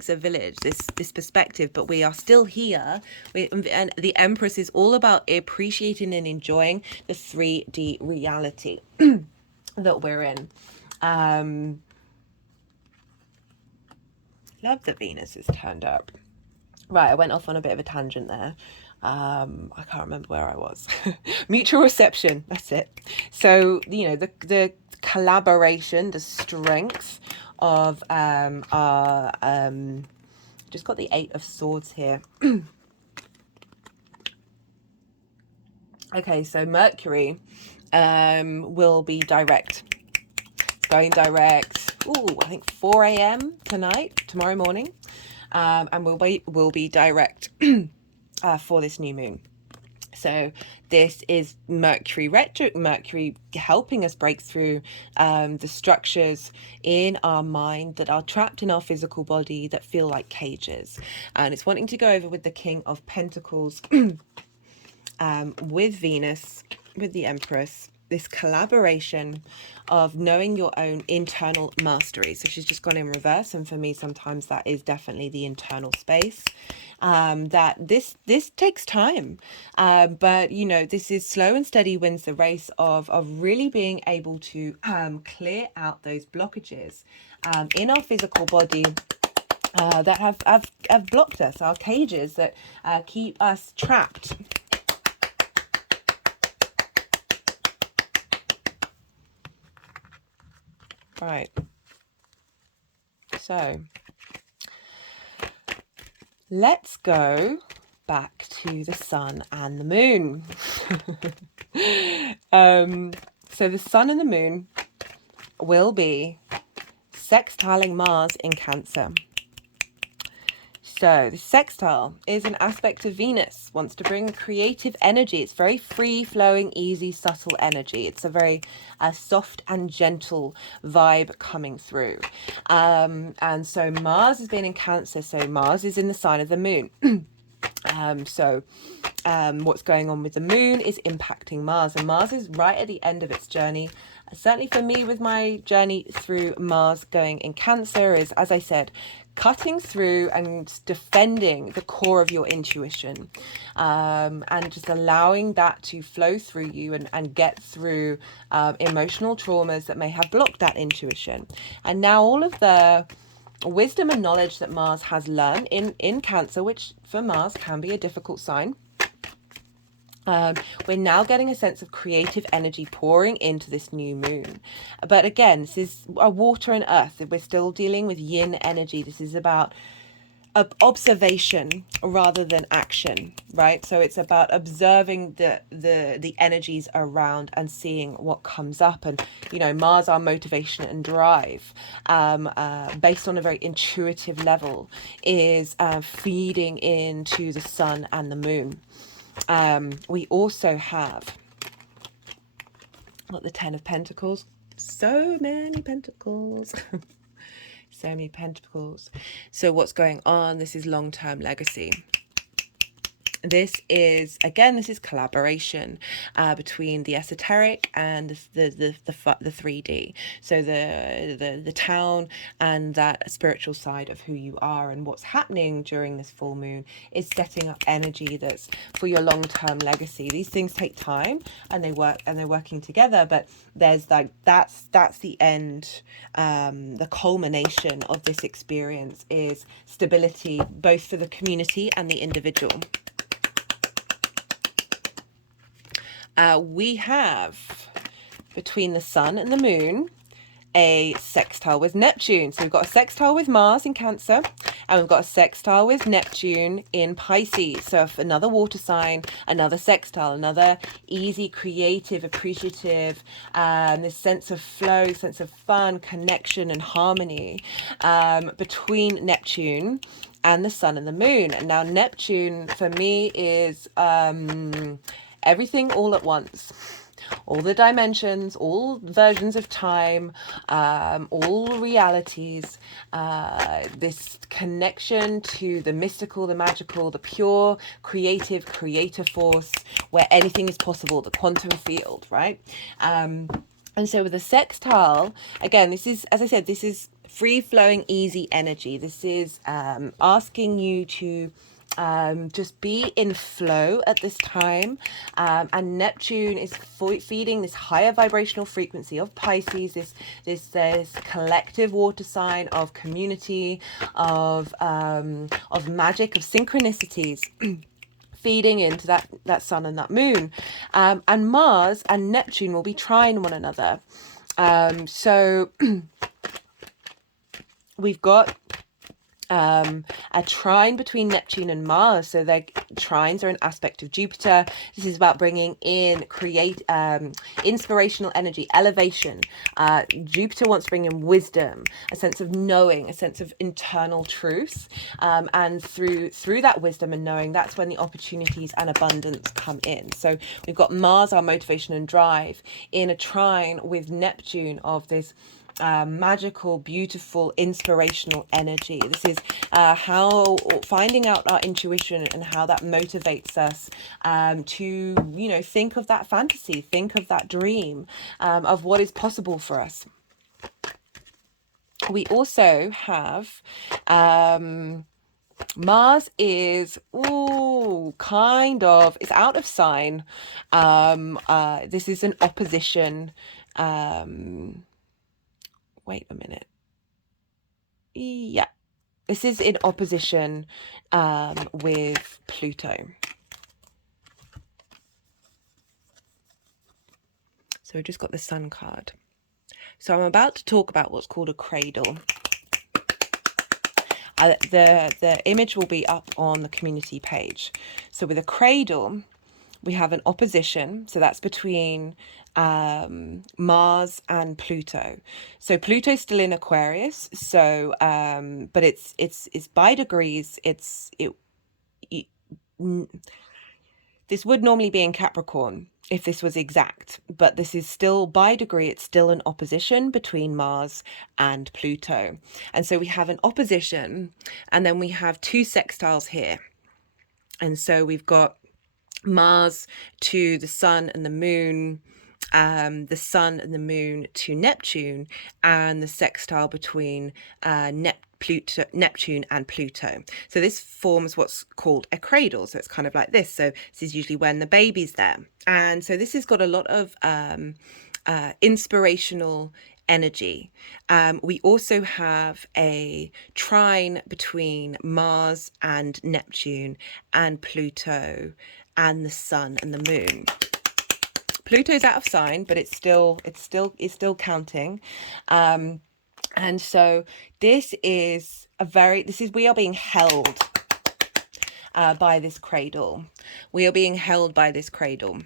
a village, this perspective, but we are still here. And the Empress is all about appreciating and enjoying the 3D reality that we're in. Love that Venus is turned up. Right, I went off on a bit of a tangent there. I can't remember where I was. Mutual reception, that's it. So, you know, the collaboration, the strength of our just got the 8 of Swords here. Okay, so Mercury will be direct. It's going direct. Ooh, I think 4 a.m. tomorrow morning. And we'll be direct for this new moon. So this is Mercury helping us break through the structures in our mind that are trapped in our physical body that feel like cages. And it's wanting to go over with the King of Pentacles, with Venus, with the Empress, this collaboration of knowing your own internal mastery. So she's just gone in reverse, and for me sometimes that is definitely the internal space. That this takes time, but you know, this is slow and steady wins the race of really being able to clear out those blockages in our physical body that have blocked us, our cages that keep us trapped. Right, so let's go back to the sun and the moon. So the sun and the moon will be sextiling Mars in Cancer. So the sextile is an aspect of Venus, wants to bring creative energy. It's very free-flowing, easy, subtle energy. It's a very soft and gentle vibe coming through. And so Mars has been in Cancer, so Mars is in the sign of the moon. What's going on with the moon is impacting Mars, and Mars is right at the end of its journey. Certainly for me, with my journey through Mars going in Cancer, is, as I said, cutting through and defending the core of your intuition, and just allowing that to flow through you and get through emotional traumas that may have blocked that intuition. And now all of the wisdom and knowledge that Mars has learned in Cancer, which for Mars can be a difficult sign, we're now getting a sense of creative energy pouring into this new moon. But again, this is a water and earth. We're still dealing with yin energy. This is about observation rather than action, right? So it's about observing the energies around and seeing what comes up. And you know, Mars, our motivation and drive, based on a very intuitive level, is feeding into the sun and the moon. We also have the 10 of Pentacles. So many pentacles. So many pentacles. So what's going on? This is long-term legacy. This is, again, this is collaboration between the esoteric and the 3D. So the town and that spiritual side of who you are, and what's happening during this full moon is setting up energy that's for your long-term legacy. These things take time, and they work, and they're working together. But there's like that's the end, the culmination of this experience is stability, both for the community and the individual. We have, between the sun and the moon, a sextile with Neptune. So we've got a sextile with Mars in Cancer, and we've got a sextile with Neptune in Pisces. So another water sign, another sextile, another easy, creative, appreciative, this sense of flow, sense of fun, connection and harmony between Neptune and the sun and the moon. And now Neptune for me is everything all at once. All the dimensions, all versions of time, all realities, this connection to the mystical, the magical, the pure, creative, creator force, where anything is possible, the quantum field, right? And so with the sextile, again, this is, as I said, this is free-flowing, easy energy. This is asking you to just be in flow at this time, and Neptune is feeding this higher vibrational frequency of Pisces, this collective water sign of community, of magic, of synchronicities. Feeding into that sun and that moon, and Mars and Neptune will be trine one another. So we've got a trine between Neptune and Mars. So their trines are an aspect of Jupiter. This is about bringing in inspirational energy, elevation. Jupiter wants to bring in wisdom, a sense of knowing, a sense of internal truth, and through that wisdom and knowing, that's when the opportunities and abundance come in. So we've got Mars, our motivation and drive, in a trine with Neptune of this magical, beautiful, inspirational energy. This is how finding out our intuition and how that motivates us to, think of that fantasy, think of that dream of what is possible for us. We also have Mars is it's out of sign. This is an opposition. Wait a minute. Yeah, this is in opposition with Pluto. So we've just got the Sun card. So I'm about to talk about what's called a cradle. The image will be up on the community page. So with a cradle, we have an opposition. So that's between Mars and Pluto. So Pluto's still in Aquarius. So, but it's by degrees. This would normally be in Capricorn if this was exact, but this is still by degree, it's still an opposition between Mars and Pluto. And so we have an opposition, and then we have two sextiles here. And so we've got Mars to the sun and the moon, the sun and the moon to Neptune, and the sextile between Neptune and Pluto. So this forms what's called a cradle. So it's kind of like this. So this is usually when the baby's there. And so this has got a lot of inspirational energy. We also have a trine between Mars and Neptune and Pluto and the sun and the moon. Pluto's out of sign, but it's still counting. And so we are being held by this cradle. We are being held by this cradle.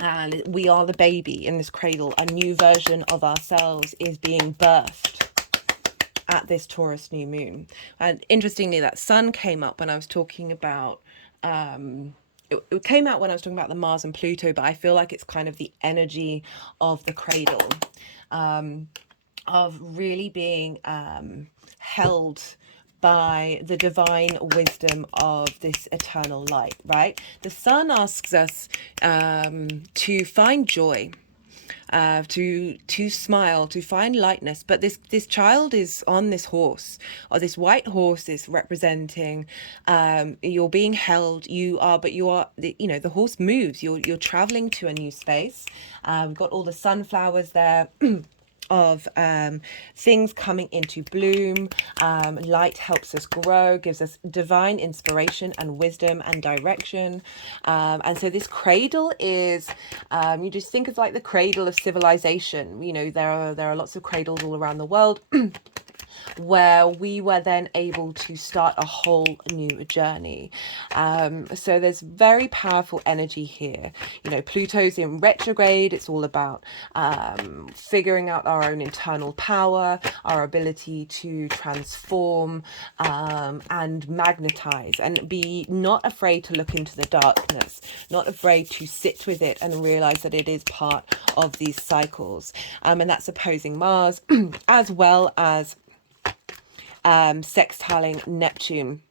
And we are the baby in this cradle. A new version of ourselves is being birthed at this Taurus new moon. And interestingly, that sun came up when I was talking about it came out when I was talking about the Mars and Pluto, but I feel like it's kind of the energy of the cradle, of really being held by the divine wisdom of this eternal light, right? The sun asks us to find joy, to smile, to find lightness. But this child is on this horse, or this white horse is representing you're being held. You are the horse moves. You're traveling to a new space. We've got all the sunflowers there. Of things coming into bloom. Light helps us grow, gives us divine inspiration and wisdom and direction. And so this cradle is, you just think of like the cradle of civilization. You know, there are lots of cradles all around the world. Where we were then able to start a whole new journey. So there's very powerful energy here. You know, Pluto's in retrograde. It's all about figuring out our own internal power, our ability to transform and magnetize, and be not afraid to look into the darkness, not afraid to sit with it and realize that it is part of these cycles. And that's opposing Mars as well as sextiling Neptune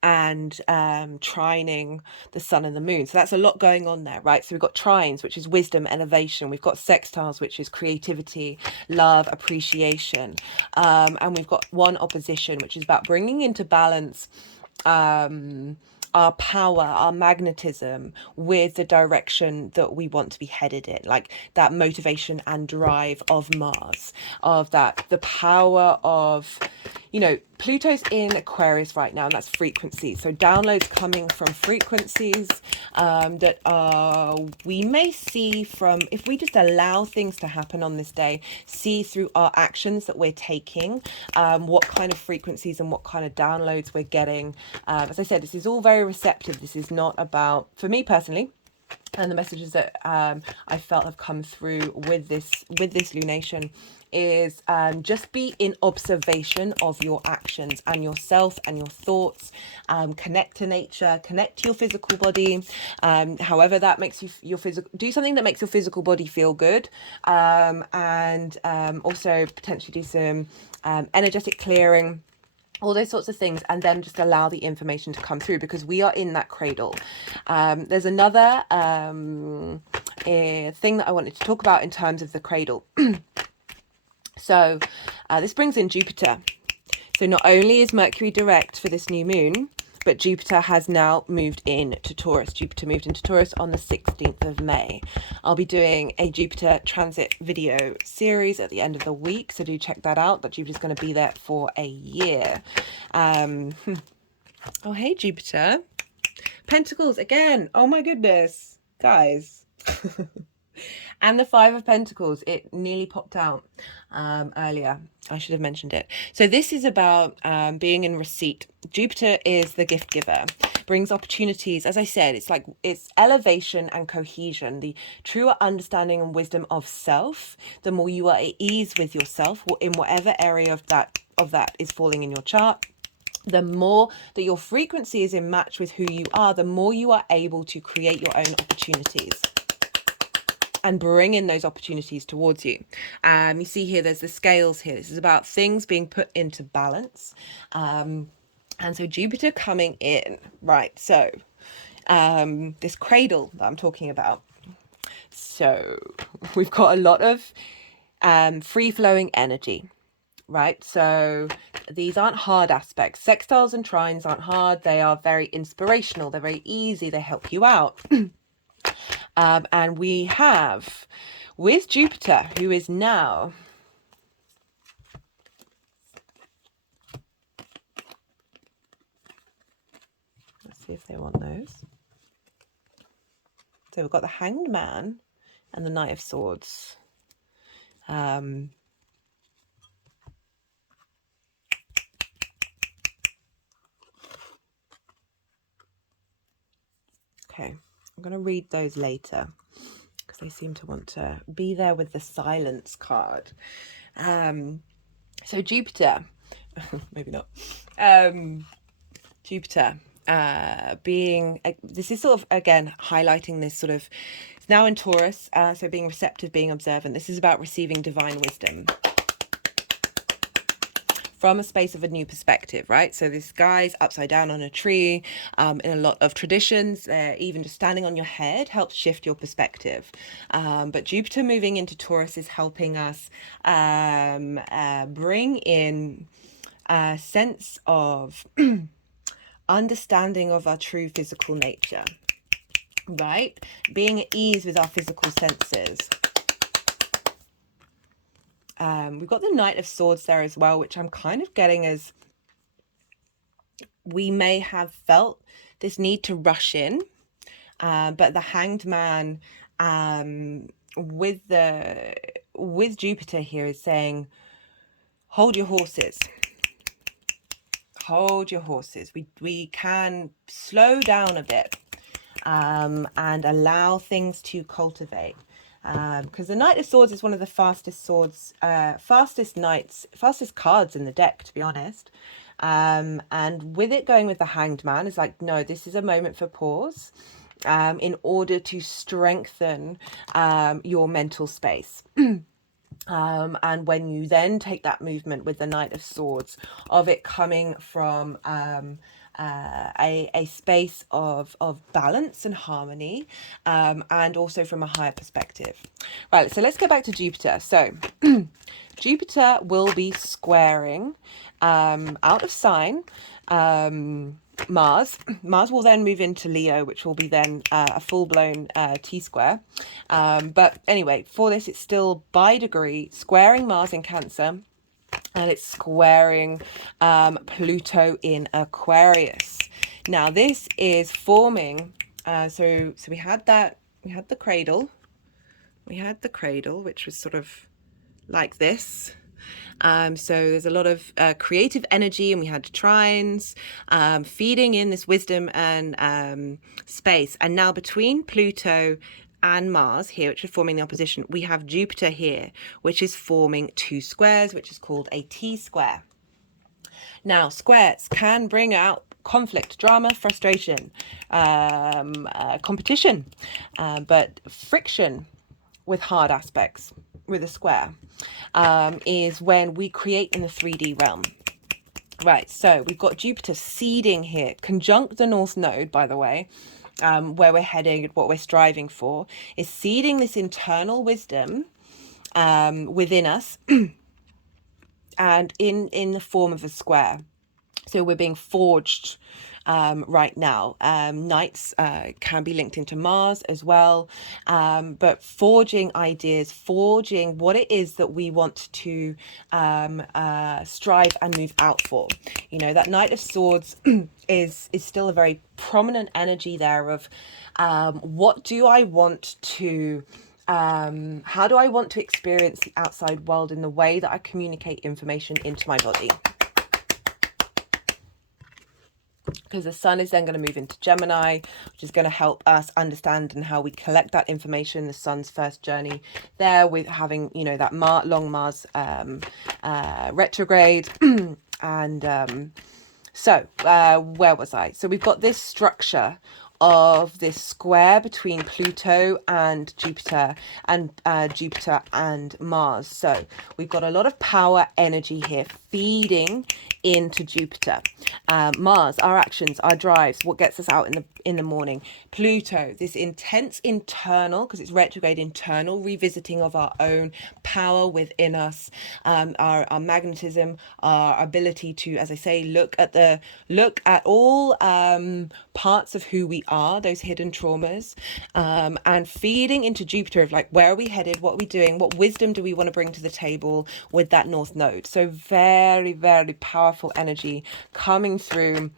and trining the sun and the moon. So that's a lot going on there, right? So we've got trines, which is wisdom, elevation. We've got sextiles, which is creativity, love, appreciation. And we've got one opposition, which is about bringing into balance our power, our magnetism with the direction that we want to be headed in, like that motivation and drive of Mars, of that, the power of, you know, Pluto's in Aquarius right now, and that's frequencies. So downloads coming from frequencies that we may see from, if we just allow things to happen on this day, see through our actions that we're taking, what kind of frequencies and what kind of downloads we're getting. As I said, this is all very receptive. This is not about, for me personally, and the messages that I felt have come through with this lunation is just be in observation of your actions and yourself and your thoughts. Connect to nature, connect to your physical body, however that makes you your physical, do something that makes your physical body feel good, and also potentially do some energetic clearing, all those sorts of things, and then just allow the information to come through, because we are in that cradle. There's another thing that I wanted to talk about in terms of the cradle. So this brings in Jupiter. So not only is Mercury direct for this new moon, but Jupiter has now moved into Taurus. Jupiter moved into Taurus on the 16th of May. I'll be doing a Jupiter transit video series at the end of the week, so do check that out. That Jupiter's going to be there for a year. Oh, hey, Jupiter. Pentacles again. Oh, my goodness. Guys. And the Five of Pentacles, it nearly popped out earlier. I should have mentioned it. So this is about being in receipt. Jupiter is the gift giver, brings opportunities. As I said, it's elevation and cohesion, the truer understanding and wisdom of self. The more you are at ease with yourself, in whatever area of that is falling in your chart, the more that your frequency is in match with who you are, the more you are able to create your own opportunities and bring in those opportunities towards you. You see here, there's the scales here. This is about things being put into balance. And so Jupiter coming in, right? So this cradle that I'm talking about. So we've got a lot of free-flowing energy, right? So these aren't hard aspects. Sextiles and trines aren't hard. They are very inspirational. They're very easy. They help you out. And we have with Jupiter, who is now let's see if they want those. So we've got the Hanged Man and the Knight of Swords. Okay, I'm going to read those later because they seem to want to be there with the silence card. So Jupiter, maybe not. Jupiter being, this is sort of, again, highlighting this sort of, it's now in Taurus, so being receptive, being observant. This is about receiving divine wisdom. from a space of a new perspective, right? So this guy's upside down on a tree. In a lot of traditions, even just standing on your head helps shift your perspective. But Jupiter moving into Taurus is helping us bring in a sense of understanding of our true physical nature, right? Being at ease with our physical senses. We've got the Knight of Swords there as well, which I'm kind of getting as we may have felt this need to rush in, but the Hanged Man with Jupiter here is saying, hold your horses. Hold your horses. We can slow down a bit and allow things to cultivate. Because the Knight of Swords is one of the fastest swords, fastest cards in the deck, to be honest. And with it going with the Hanged Man, it's like, no, this is a moment for pause in order to strengthen your mental space. And when you then take that movement with the Knight of Swords, of it coming from a space of balance and harmony, and also from a higher perspective. Right, so let's go back to Jupiter. So Jupiter will be squaring out of sign Mars. Mars will then move into Leo, which will be then a full-blown T-square. But anyway, for this, it's still by degree squaring Mars in Cancer, and it's squaring Pluto in Aquarius. Now, this is forming, so we had the cradle. We had the cradle, which was sort of like this. So there's a lot of creative energy, and we had trines feeding in this wisdom and space. And now between Pluto and Mars here, which are forming the opposition, we have Jupiter here, which is forming two squares, which is called a T-square. Now, squares can bring out conflict, drama, frustration, competition, but friction with hard aspects with a square is when we create in the 3D realm. Right, so we've got Jupiter seeding here, conjunct the North Node, by the way, where we're heading, what we're striving for, is seeding this internal wisdom within us and in the form of a square. So we're being forged right now. Knights can be linked into Mars as well, but forging ideas, forging what it is that we want to strive and move out for. You know, that Knight of Swords is still a very prominent energy there of what do I want to how do I want to experience the outside world in the way that I communicate information into my body? Because the sun is then going to move into Gemini, which is going to help us understand and how we collect that information. The sun's first journey there with having, you know, that long Mars retrograde. And so where was I? So we've got this structure of this square between Pluto and Jupiter and Mars. So we've got a lot of power energy here feeding into Jupiter. Mars, our actions, our drives, what gets us out in the morning. Pluto, this intense internal, because it's retrograde, internal revisiting of our own power within us, our magnetism, our ability to, as I say, look at all parts of who we are, those hidden traumas, and feeding into Jupiter of like, where are we headed, what are we doing, what wisdom do we want to bring to the table with that North Node. So very, very powerful energy coming through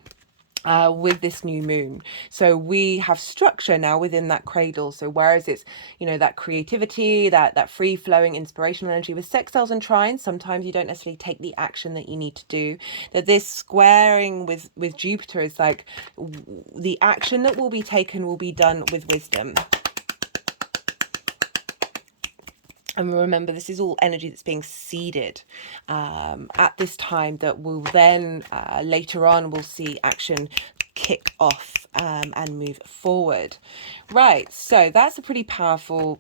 with this new moon. So we have structure now within that cradle. So whereas it's, you know, that creativity, that free flowing inspirational energy with sextiles and trines, sometimes you don't necessarily take the action that you need to do. That this squaring with Jupiter is like the action that will be taken will be done with wisdom. And remember, this is all energy that's being seeded at this time that will then later on we'll see action kick off and move forward. Right, so that's a pretty powerful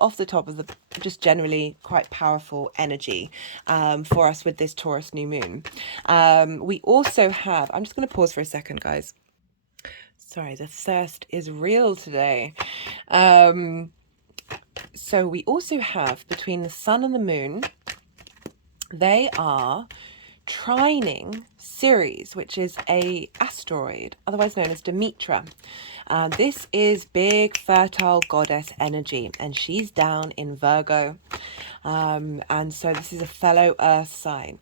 off the top of the, just generally quite powerful energy for us with this Taurus new moon. We also have, I'm just going to pause for a second, guys. Sorry, the thirst is real today. So we also have between the sun and the moon, they are trining Ceres, which is a asteroid, otherwise known as Demetra. This is big, fertile goddess energy, and she's down in Virgo. And so this is a fellow earth sign.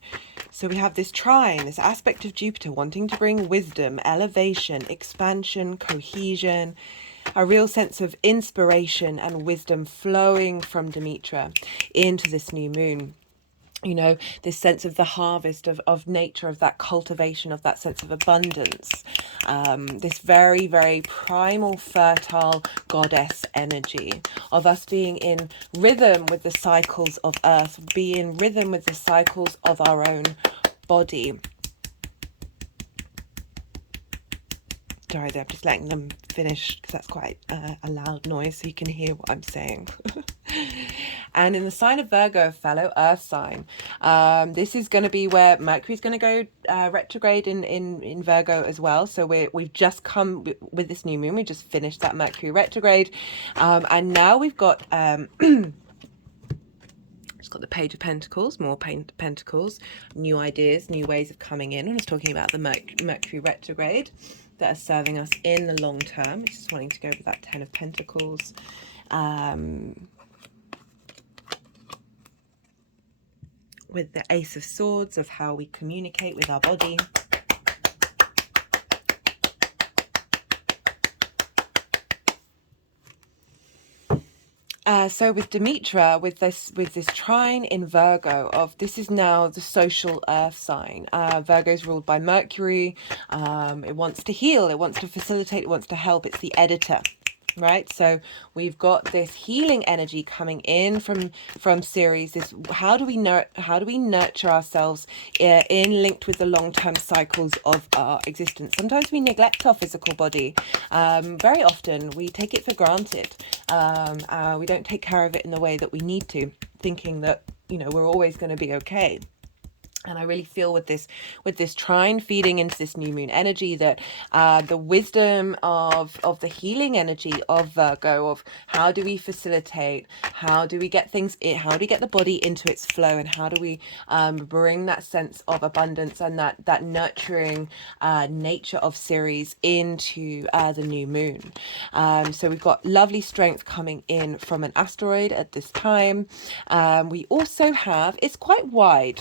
So we have this trine, this aspect of Jupiter wanting to bring wisdom, elevation, expansion, cohesion, a real sense of inspiration and wisdom flowing from Demetra into this new moon. You know, this sense of the harvest of nature, of that cultivation, of that sense of abundance, this very, very primal, fertile goddess energy of us being in rhythm with the cycles of earth, be in rhythm with the cycles of our own body. Sorry, I'm just letting them finish because that's quite a loud noise, so you can hear what I'm saying. And in the sign of Virgo, fellow earth sign, this is going to be where Mercury's going to go retrograde in Virgo as well. So we've just come with this new moon. We just finished that Mercury retrograde. And now we've got... It's got the Page of Pentacles, more Pentacles, new ideas, new ways of coming in. I was talking about the Mercury retrograde that are serving us in the long term. Just wanting to go with that 10 of Pentacles. With the Ace of Swords, of how we communicate with our body. So with Demetra, with this trine in Virgo, of this is now the social earth sign. Virgo is ruled by Mercury. It wants to heal, it wants to facilitate, it wants to help. It's the editor, right? So we've got this healing energy coming in from Ceres. This how do we nurture ourselves linked with the long-term cycles of our existence. Sometimes we neglect our physical body. Very often we take it for granted. We don't take care of it in the way that we need to, thinking that, you know, we're always going to be okay. And I really feel with this trine feeding into this new moon energy that the wisdom of the healing energy of Virgo, of how do we facilitate, how do we get things in, how do we get the body into its flow, and how do we bring that sense of abundance and that nurturing nature of Ceres into the new moon. So we've got lovely strength coming in from an asteroid at this time. We also have, it's quite wide,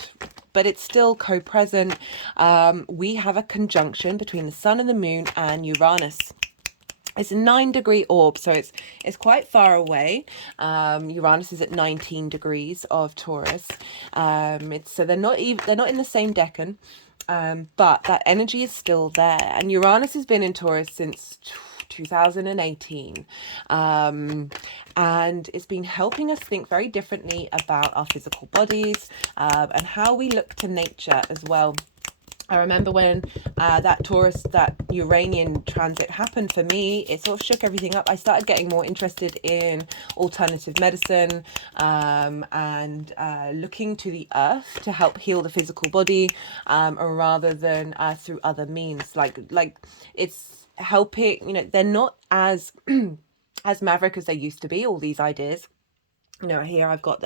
but it's still co-present. We have a conjunction between the sun and the moon and Uranus. It's a 9-degree orb, so it's quite far away. Uranus is at 19 degrees of Taurus. So they're not in the same decan, but that energy is still there. And Uranus has been in Taurus since 2018, and it's been helping us think very differently about our physical bodies and how we look to nature as well. I remember when that Uranian transit happened for me, it sort of shook everything up. I started getting more interested in alternative medicine and looking to the earth to help heal the physical body rather than through other means. Like it's helping, you know, they're not as as maverick as they used to be, all these ideas. You know, here I've got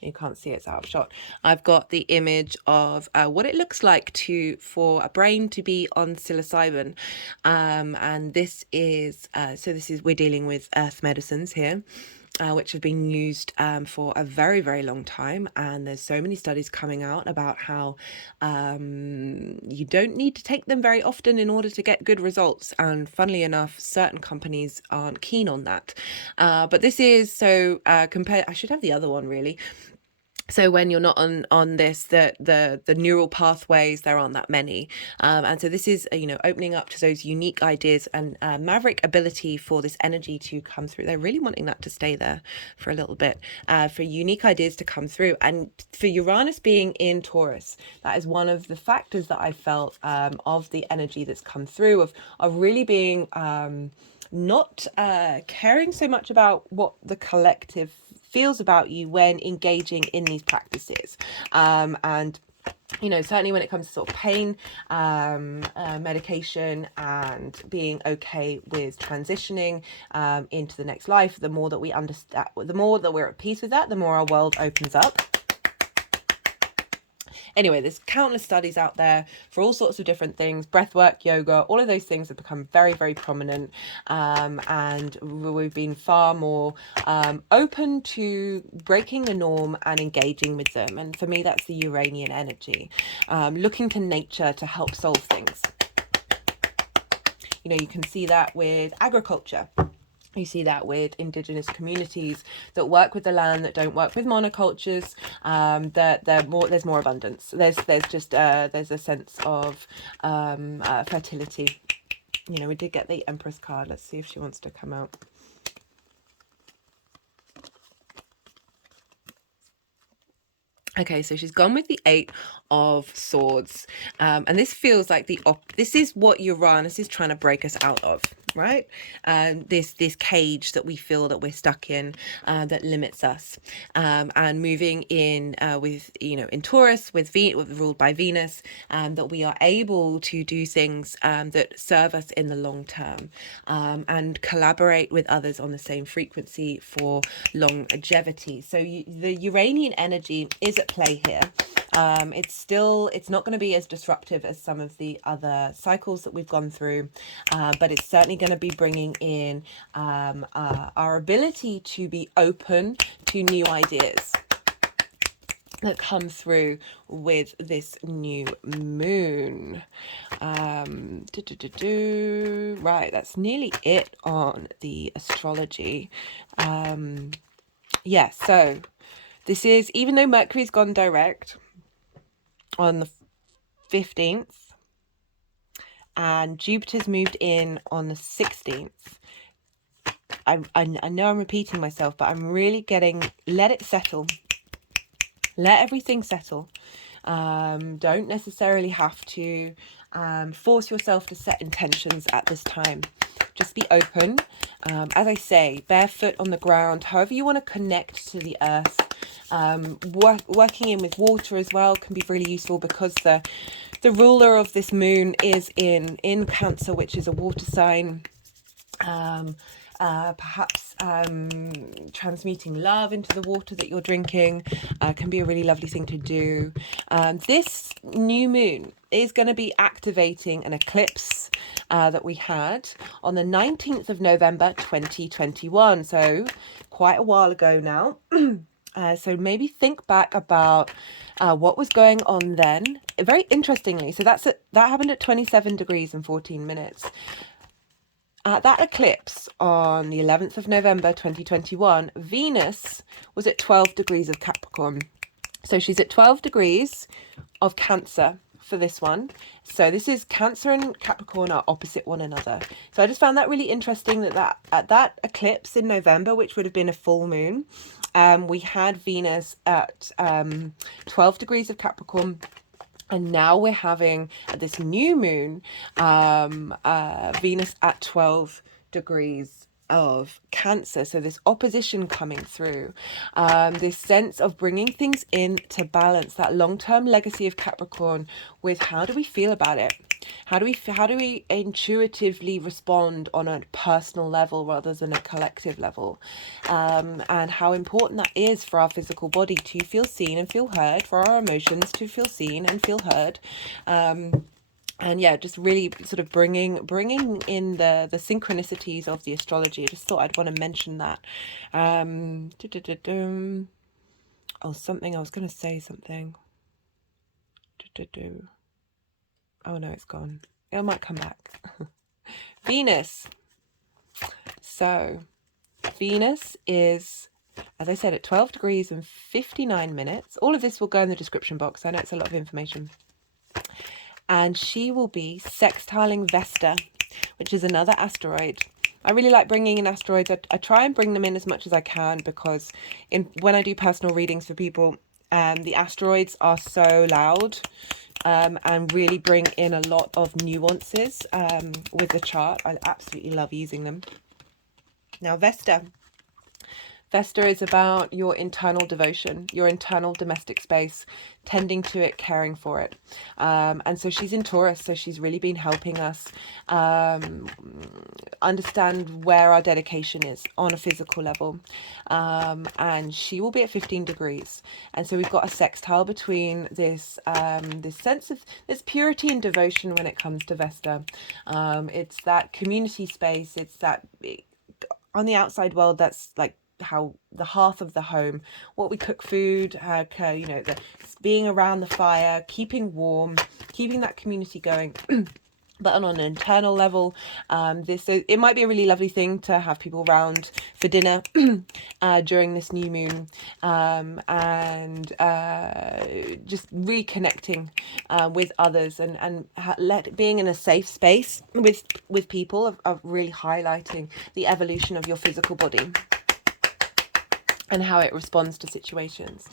you can't see, it's out of shot. I've got the image of what it looks like for a brain to be on psilocybin, and this is we're dealing with earth medicines here, which have been used for a very, very long time. And there's so many studies coming out about how you don't need to take them very often in order to get good results. And funnily enough, certain companies aren't keen on that. But this is, so I should have the other one really. So when you're not on this, the neural pathways, there aren't that many, and so this is opening up to those unique ideas and maverick ability for this energy to come through. They're really wanting that to stay there for a little bit, for unique ideas to come through, and for Uranus being in Taurus, that is one of the factors that I felt of the energy that's come through of really being not caring so much about what the collective feels about you when engaging in these practices, and certainly when it comes to sort of pain medication and being okay with transitioning into the next life, the more that we understand, the more that we're at peace with that, the more our world opens up. Anyway, there's countless studies out there for all sorts of different things. Breathwork, yoga, all of those things have become very, very prominent. And we've been far more open to breaking the norm and engaging with them. And for me, that's the Uranian energy, looking to nature to help solve things. You can see that with agriculture. You see that with indigenous communities that work with the land, that don't work with monocultures. There's more abundance. There's a sense of fertility. We did get the Empress card. Let's see if she wants to come out. Okay, so she's gone with the 8 of Swords, and this feels like this is what Uranus is trying to break us out of, right? This cage that we feel that we're stuck in, that limits us, and moving in with in Taurus with ruled by Venus, that we are able to do things that serve us in the long term, and collaborate with others on the same frequency for longevity. So the Uranian energy is at play here. It's not going to be as disruptive as some of the other cycles that we've gone through, but it's certainly going to be bringing in our ability to be open to new ideas that come through with this new moon. Right, that's nearly it on the astrology. Yeah, so this is, even though Mercury's gone direct on the 15th and Jupiter's moved in on the 16th, I know I'm repeating myself, but I'm really let it settle. Let everything settle. Don't necessarily have to force yourself to set intentions at this time. Just be open. As I say, barefoot on the ground, however you want to connect to the earth. Working in with water as well can be really useful, because the ruler of this moon is in Cancer, which is a water sign. Perhaps transmuting love into the water that you're drinking can be a really lovely thing to do. This new moon is going to be activating an eclipse that we had on the 19th of November 2021, so quite a while ago now. So maybe think back about what was going on then. Very interestingly, so that happened at 27 degrees and 14 minutes. At that eclipse on the 11th of November 2021, Venus was at 12 degrees of Capricorn. So she's at 12 degrees of Cancer for this one. So this is Cancer and Capricorn are opposite one another. So I just found that really interesting that at that eclipse in November, which would have been a full moon, we had Venus at 12 degrees of Capricorn. And now we're having this new moon, Venus at 12 degrees of Cancer. So this opposition coming through, this sense of bringing things into balance, that long-term legacy of Capricorn with how do we feel about it? How do we intuitively respond on a personal level rather than a collective level? And how important that is for our physical body to feel seen and feel heard, for our emotions to feel seen and feel heard. And yeah, just really sort of bringing in the synchronicities of the astrology. I just thought I'd want to mention that. Oh, something, I was going to say something. Oh no, it's gone. It might come back. Venus. So Venus is as I said, at 12 degrees and 59 minutes. All of this will go in the description box. I know it's a lot of information. And she will be sextiling Vesta, which is another asteroid. I really like bringing in asteroids. I try and bring them in as much as I can, because when I do personal readings for people, the asteroids are so loud and really bring in a lot of nuances with the chart. I absolutely love using them. Now, Vesta is about your internal devotion, your internal domestic space, tending to it, caring for it. And so she's in Taurus, so she's really been helping us understand where our dedication is on a physical level. And she will be at 15 degrees. And so we've got a sextile between this this sense of this purity and devotion when it comes to Vesta. It's that community space. It's that on the outside world, that's like how the hearth of the home, what we cook food, you know, being around the fire, keeping warm, keeping that community going. But on an internal level, so it might be a really lovely thing to have people round for dinner during this new moon, and just reconnecting with others, and being in a safe space with people of really highlighting the evolution of your physical body and how it responds to situations.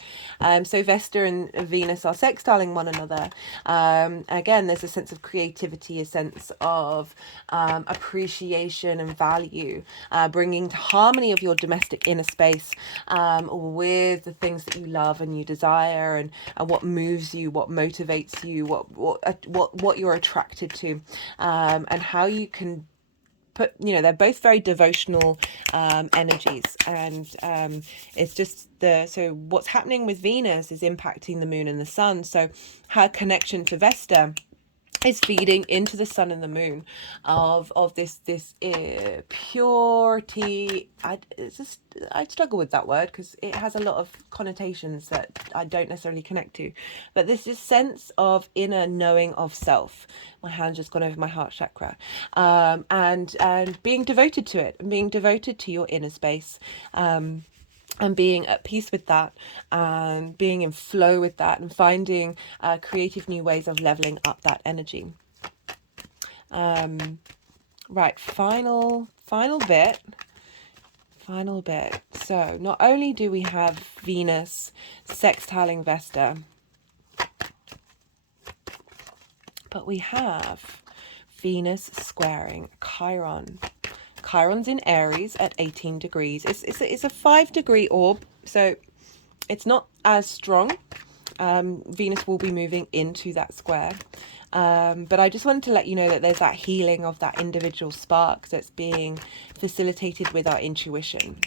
So Vesta and Venus are sextiling one another. Again, there's a sense of creativity, a sense of appreciation and value, bringing harmony of your domestic inner space with the things that you love and you desire, and what moves you, what motivates you, what you're attracted to, and how you can put, you know, they're both very devotional energies, and it's just so what's happening with Venus is impacting the moon and the sun. So her connection to Vesta is feeding into the sun and the moon of this purity. I struggle with that word because it has a lot of connotations that I don't necessarily connect to, but this is sense of inner knowing of self. My hand's just gone over my heart chakra, and being devoted to it, and being devoted to your inner space, and being at peace with that, and being in flow with that, and finding creative new ways of leveling up that energy. Right, final bit. So not only do we have Venus sextiling Vesta, but we have Venus squaring Chiron. Chiron's in Aries at 18 degrees. It's a 5-degree orb, so it's not as strong. Venus will be moving into that square. But I just wanted to let you know that there's that healing of that individual spark that's being facilitated with our intuition,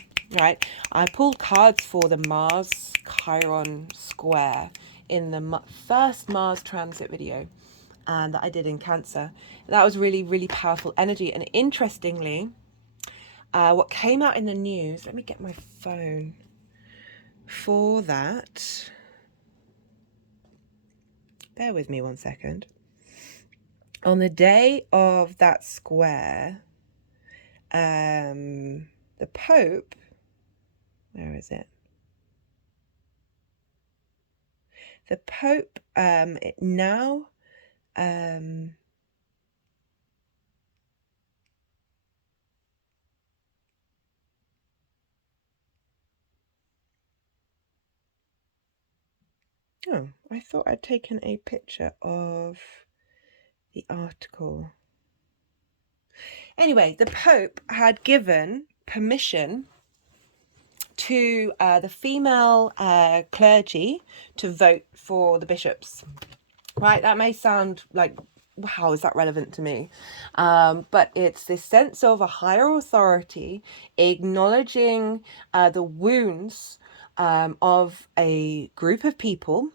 right? I pulled cards for the Mars Chiron square in the first Mars transit video that I did in Cancer. That was really, really powerful energy. And interestingly, what came out in the news, let me get my phone for that. Bear with me one second. On the day of that square, the Pope, where is it? The Pope now oh, I thought I'd taken a picture of the article. Anyway, the Pope had given permission to the female clergy to vote for the bishops. Right, that may sound like, how is that relevant to me? But it's this sense of a higher authority acknowledging the wounds of a group of people,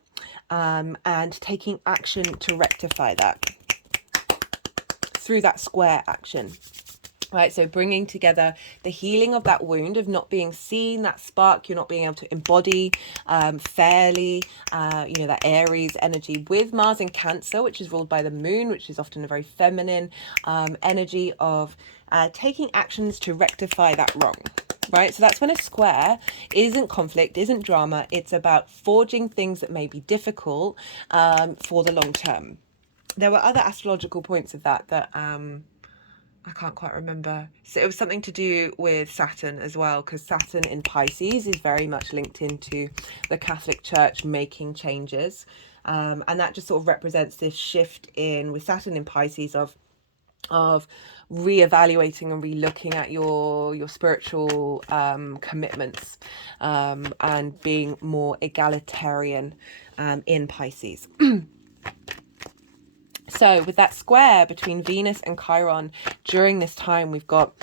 and taking action to rectify that through that square action. Right, so bringing together the healing of that wound of not being seen, that spark you're not being able to embody fairly, you know, that Aries energy with Mars in Cancer, which is ruled by the moon, which is often a very feminine energy of taking actions to rectify that wrong. right? So that's when a square isn't conflict, isn't drama. It's about forging things that may be difficult for the long term. There were other astrological points of that I can't quite remember. So it was something to do with Saturn as well, because Saturn in Pisces is very much linked into the Catholic Church making changes. And that just sort of represents this shift in, with Saturn in Pisces, of reevaluating and relooking at your spiritual commitments, and being more egalitarian in Pisces. So with that square between Venus and Chiron during this time, we've got,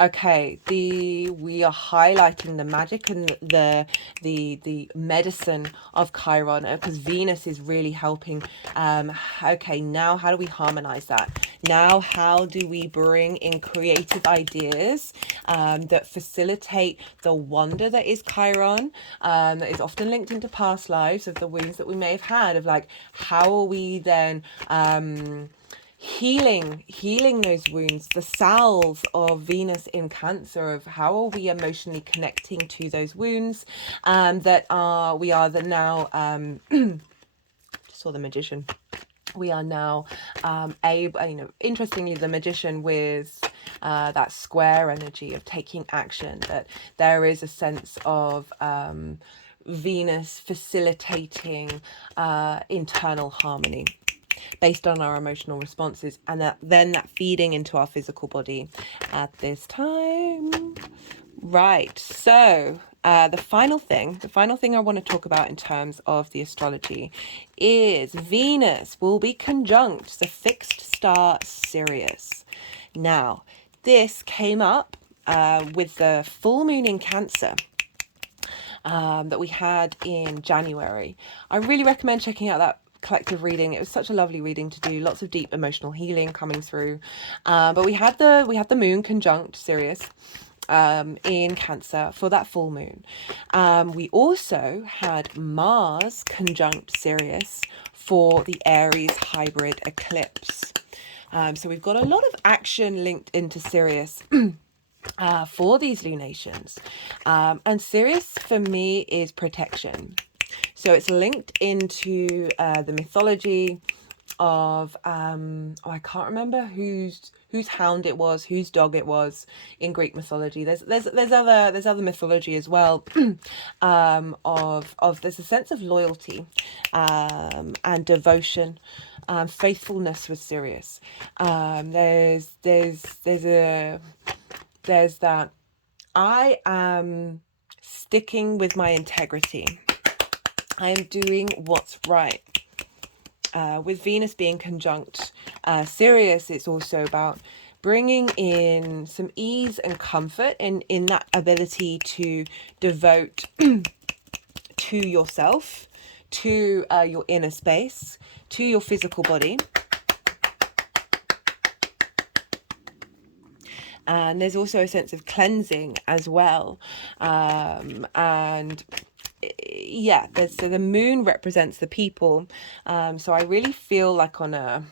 okay, we are highlighting the magic and the medicine of Chiron, because Venus is really helping. Okay, now how do we harmonize that? Now how do we bring in creative ideas that facilitate the wonder that is Chiron, that is often linked into past lives, of the wounds that we may have had, of like, how are we then healing those wounds, the salve of Venus in Cancer, of how are we emotionally connecting to those wounds, that we are the now saw the magician. We are now able, interestingly, the magician with that square energy of taking action, that there is a sense of Venus facilitating internal harmony based on our emotional responses, and that feeding into our physical body at this time. Right, so the final thing I want to talk about in terms of the astrology is Venus will be conjunct the fixed star Sirius. Now, this came up with the full moon in Cancer that we had in January. I really recommend checking out that collective reading. It was such a lovely reading to do, lots of deep emotional healing coming through, but we had the moon conjunct Sirius in Cancer for that full moon. We also had Mars conjunct Sirius for the Aries hybrid eclipse. So we've got a lot of action linked into Sirius for these lunations, and Sirius for me is protection. So it's linked into the mythology of I can't remember whose hound it was, whose dog it was in Greek mythology. There's other mythology as well, of there's a sense of loyalty and devotion, faithfulness with Sirius. There's that I am sticking with my integrity. I am doing what's right. With Venus being conjunct Sirius, it's also about bringing in some ease and comfort in that ability to devote to yourself, to your inner space, to your physical body. And there's also a sense of cleansing as well. And yeah, so the moon represents the people. So I really feel like on a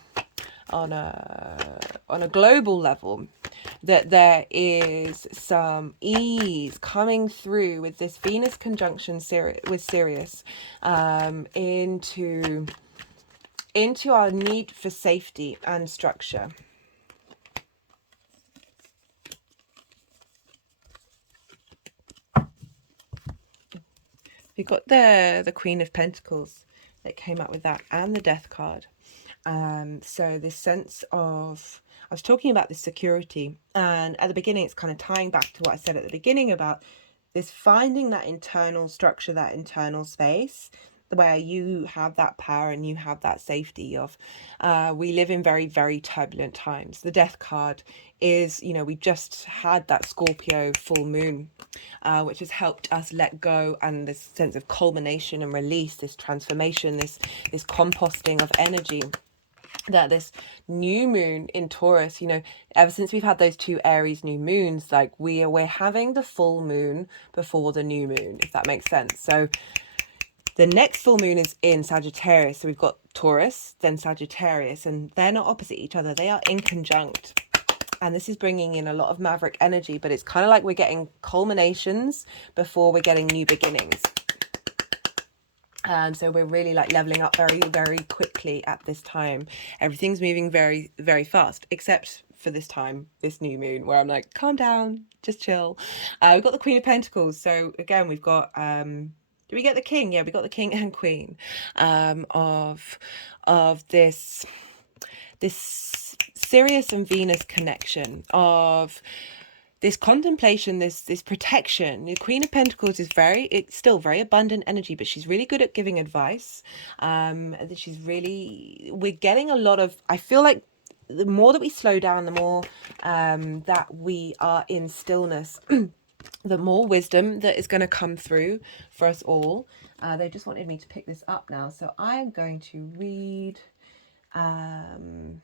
global level that there is some ease coming through with this Venus conjunction with Sirius, into our need for safety and structure. We've got the Queen of Pentacles that came up with that, and the Death card. So this sense of, I was talking about this security, and at the beginning it's kind of tying back to what I said at the beginning about this finding that internal structure, that internal space, where you have that power and you have that safety of, we live in very, very turbulent times. The Death card is, we just had that Scorpio full moon, which has helped us let go, and this sense of culmination and release, this transformation, this composting of energy. That this new moon in Taurus, ever since we've had those two Aries new moons, like we're having the full moon before the new moon, if that makes sense. So the next full moon is in Sagittarius. So we've got Taurus, then Sagittarius, and they're not opposite each other. They are in conjunct. And this is bringing in a lot of maverick energy, but it's kind of like we're getting culminations before we're getting new beginnings. So we're really like leveling up very, very quickly at this time. Everything's moving very, very fast, except for this time, this new moon, where I'm like, calm down, just chill. We've got the Queen of Pentacles. So again, we've got, do we get the King? Yeah, we got the King and Queen of this Sirius and Venus connection, of this contemplation, this protection. The Queen of Pentacles is it's still very abundant energy, but she's really good at giving advice. We're getting a lot of, I feel like the more that we slow down, the more that we are in stillness, the more wisdom that is going to come through for us all. They just wanted me to pick this up now, so I'm going to read. I'm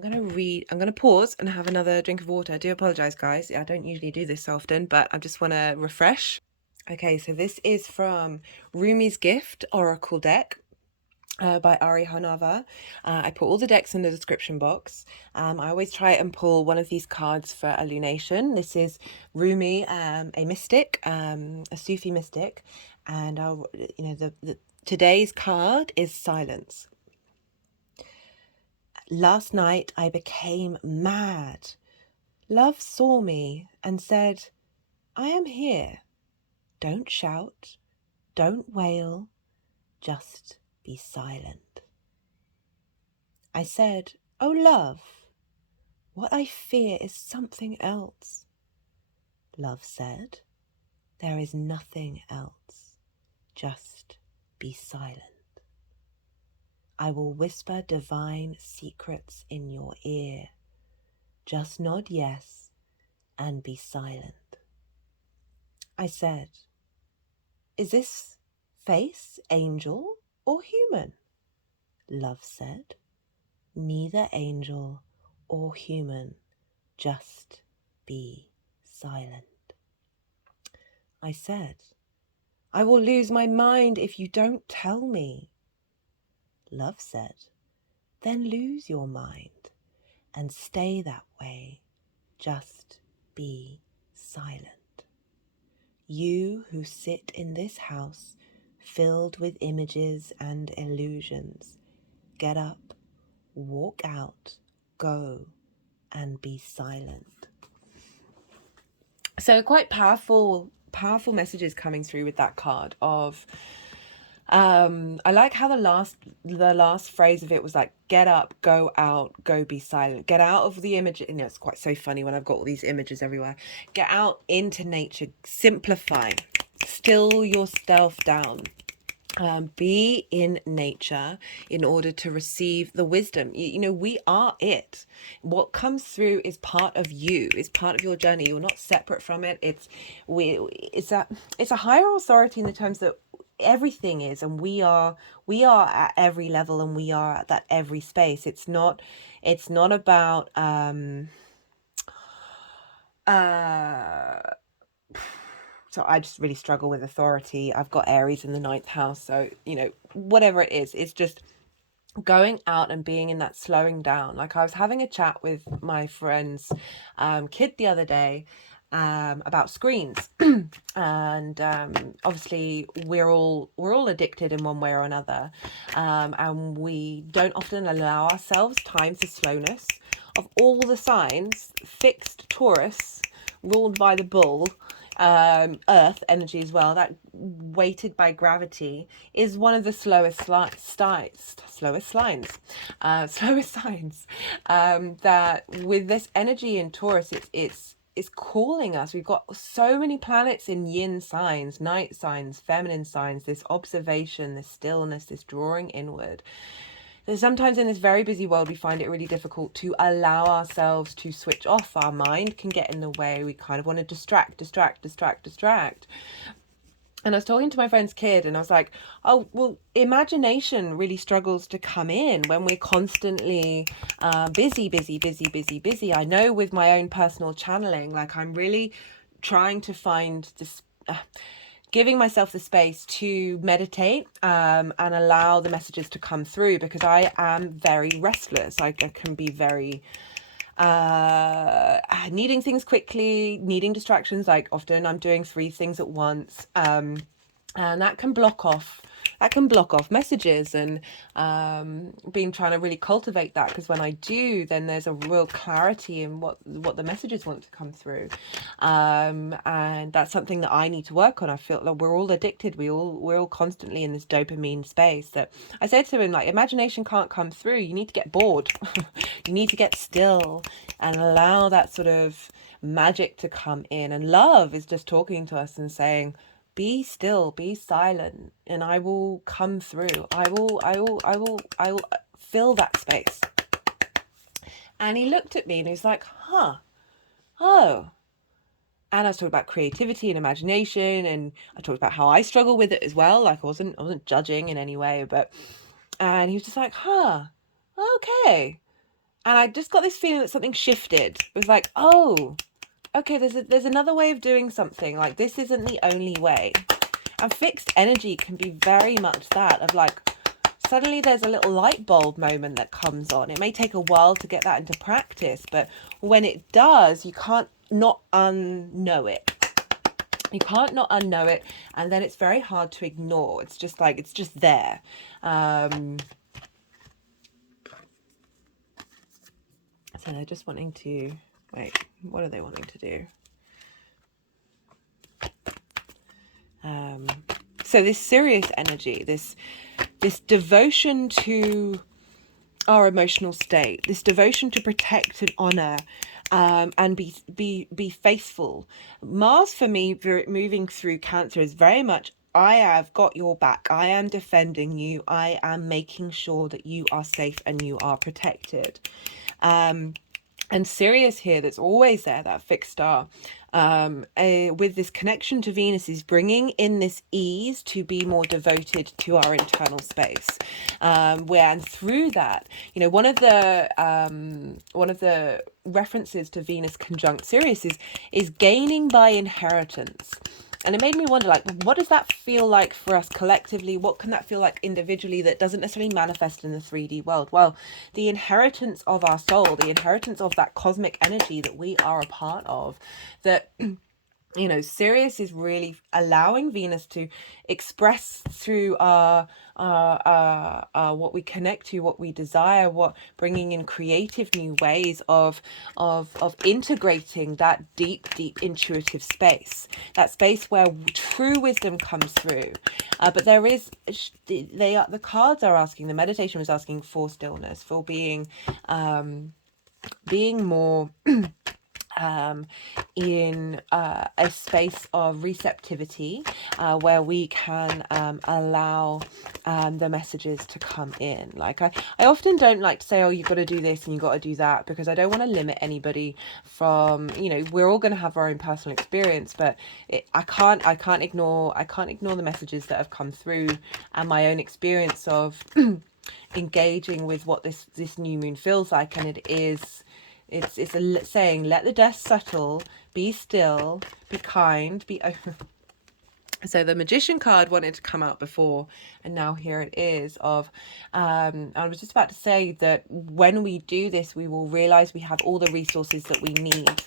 going to pause and have another drink of water. I do apologize, guys. I don't usually do this often, but I just want to refresh. Okay, so this is from Rumi's Gift Oracle deck by Honarvar. I put all the decks in the description box. I always try and pull one of these cards for a lunation. This is Rumi, a mystic, a Sufi mystic, and today's card is silence. Last night I became mad. Love saw me and said, I am here. Don't shout, don't wail, just be silent. I said, oh love, what I fear is something else. Love said, there is nothing else, just be silent. I will whisper divine secrets in your ear. Just nod yes and be silent. I said, is this face angel or human? Love said, neither angel or human, just be silent. I said, I will lose my mind if you don't tell me. Love said, then lose your mind and stay that way, just be silent. You who sit in this house filled with images and illusions, get up, walk out, go and be silent. So quite powerful messages coming through with that card of I like how the last phrase of it was like, get up, go out, go be silent. Get out of the image. You know, it's quite so funny when I've got all these images everywhere. Get out into nature, simplify, still yourself down. Be in nature in order to receive the wisdom. You know, we are it. What comes through is part of you, is part of your journey. You're not separate from it. It's a higher authority in the terms that everything is, and we are at every level, and we are at that every space. It's not about so I just really struggle with authority. I've got Aries in the 9th house, so you know, whatever it is, it's just going out and being in that slowing down. Like, I was having a chat with my friend's kid the other day about screens, and obviously we're all addicted in one way or another, and we don't often allow ourselves time for slowness. Of all the signs, fixed Taurus, ruled by the bull, earth energy as well, that weighted by gravity, is one of the slowest signs, that with this energy in Taurus, it's calling us. We've got so many planets in yin signs, night signs, feminine signs, this observation, this stillness, this drawing inward. So sometimes in this very busy world, we find it really difficult to allow ourselves to switch off. Our mind can get in the way. We kind of want to distract. And I was talking to my friend's kid, and I was like, oh, well, imagination really struggles to come in when we're constantly busy. I know with my own personal channeling, like, I'm really trying to find this... giving myself the space to meditate and allow the messages to come through, because I am very restless. I can be very needing things quickly, needing distractions. Like often I'm doing 3 things at once, and that can block off messages, and being trying to really cultivate that, because when I do, then there's a real clarity in what the messages want to come through, and that's something that I need to work on. I feel like we're all addicted, we're all constantly in this dopamine space. That I said to him, like, imagination can't come through, you need to get bored. You need to get still and allow that sort of magic to come in. And love is just talking to us and saying, be still, be silent, and I will come through. I will fill that space. And he looked at me and he's like, oh. And I was talking about creativity and imagination, and I talked about how I struggle with it as well. Like I wasn't judging in any way, and he was just like, okay. And I just got this feeling that something shifted. It was like, oh, okay, there's another way of doing something. Like, this isn't the only way. And fixed energy can be very much that, of like, suddenly there's a little light bulb moment that comes on. It may take a while to get that into practice, but when it does, you can't not unknow it. You can't not unknow it, and then it's very hard to ignore. It's just like, it's just there. So they're just wanting to, wait, what are they wanting to do? So this serious energy, this devotion to our emotional state, this devotion to protect and honor, and be faithful. Mars for me, moving through Cancer, is very much, I have got your back. I am defending you. I am making sure that you are safe and you are protected. And Sirius here, that's always there, that fixed star, with this connection to Venus, is bringing in this ease to be more devoted to our internal space, and through that, you know, one of the references to Venus conjunct Sirius is gaining by inheritance. And it made me wonder, like, what does that feel like for us collectively? What can that feel like individually that doesn't necessarily manifest in the 3D world? Well, the inheritance of our soul, the inheritance of that cosmic energy that we are a part of, that, you know, Sirius is really allowing Venus to express through our what we connect to, what we desire, what bringing in creative new ways of integrating that deep intuitive space, that space where true wisdom comes through. But there is, the cards are asking, the meditation was asking for stillness, for being more in a space of receptivity, where we can allow the messages to come in. Like I often don't like to say, oh, you've got to do this and you've got to do that, because I don't want to limit anybody from, you know, we're all going to have our own personal experience, but I can't ignore the messages that have come through, and my own experience of engaging with what this new moon feels like. And it's saying, let the dust settle, be still, be kind, be open. So the Magician card wanted to come out before, and now here it is. I was just about to say that when we do this, we will realize we have all the resources that we need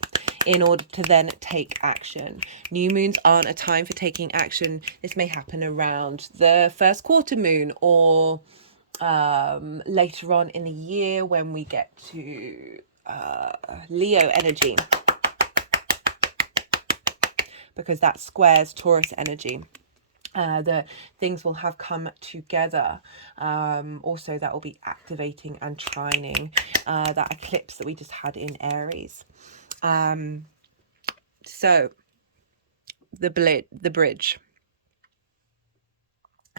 in order to then take action. New moons aren't a time for taking action. This may happen around the first quarter moon, or later on in the year when we get to Leo energy, because that squares Taurus energy. The things will have come together. Also, that will be activating and trining that eclipse that we just had in Aries. So the bridge.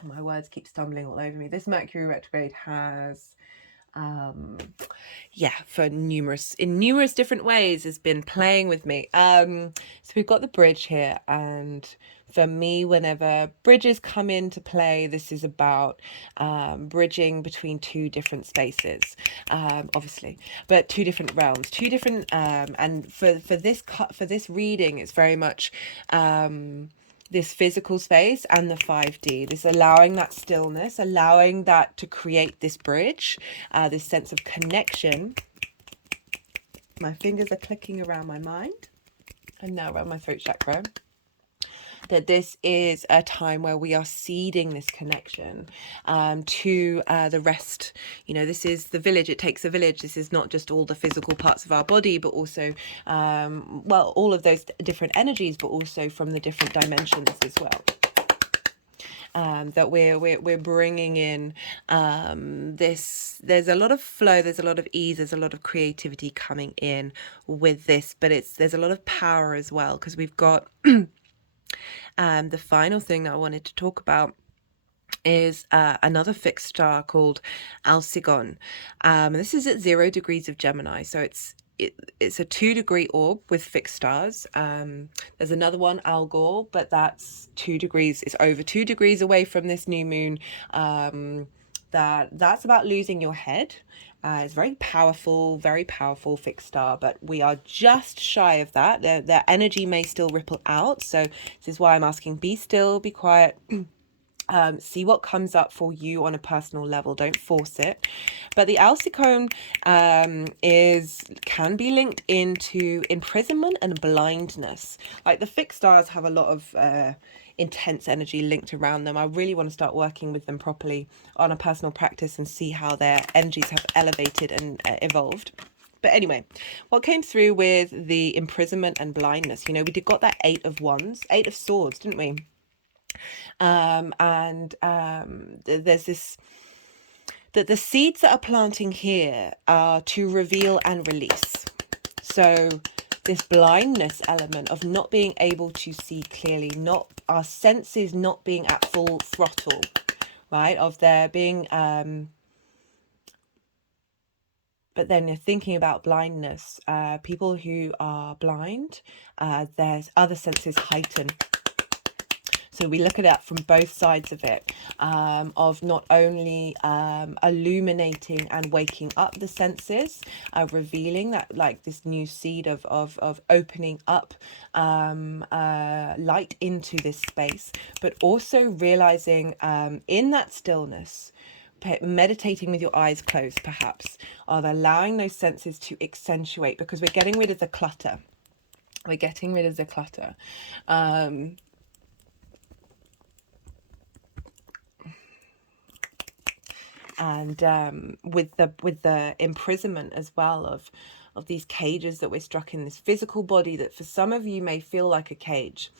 My words keep stumbling all over me. This Mercury retrograde has for numerous different ways has been playing with me. So we've got the bridge here, and for me, whenever bridges come into play, this is about bridging between two different spaces, obviously, but two different realms, two different and for this reading, it's very much this physical space and the 5D, this allowing that stillness, allowing that to create this bridge, this sense of connection. My fingers are clicking around my mind and now around my throat chakra. That this is a time where we are seeding this connection to the rest. You know, this is the village. It takes a village. This is not just all the physical parts of our body, but also, well, all of those different energies, but also from the different dimensions as well. That we're bringing in this. There's a lot of flow, there's a lot of ease, there's a lot of creativity coming in with this, but there's a lot of power as well, because we've got the final thing that I wanted to talk about is another fixed star called Alcigon. This is at 0 degrees of Gemini, so it's a 2-degree orb with fixed stars. There's another one, Algol, but that's 2 degrees. It's over 2 degrees away from this new moon. That's about losing your head. It's very powerful fixed star, but we are just shy of that. Their energy may still ripple out, so this is why I'm asking, be still, be quiet. See what comes up for you on a personal level. Don't force it. But the Alcigon can be linked into imprisonment and blindness. Like the fixed stars have a lot of intense energy linked around them. I really want to start working with them properly on a personal practice and see how their energies have elevated and evolved. But anyway, what came through with the imprisonment and blindness, you know, we got that 8 of wands, 8 of swords, didn't we? There's this, that the seeds that are planting here are to reveal and release. So this blindness element of not being able to see clearly, not our senses not being at full throttle, right? Of there being, but then you're thinking about blindness, people who are blind, there's other senses heighten. So we look at it from both sides of it, of not only illuminating and waking up the senses, revealing that, like this new seed of opening up light into this space, but also realizing in that stillness, meditating with your eyes closed perhaps, of allowing those senses to accentuate, because we're getting rid of the clutter. We're getting rid of the clutter. And with the imprisonment as well of these cages that we're stuck in, this physical body that for some of you may feel like a cage,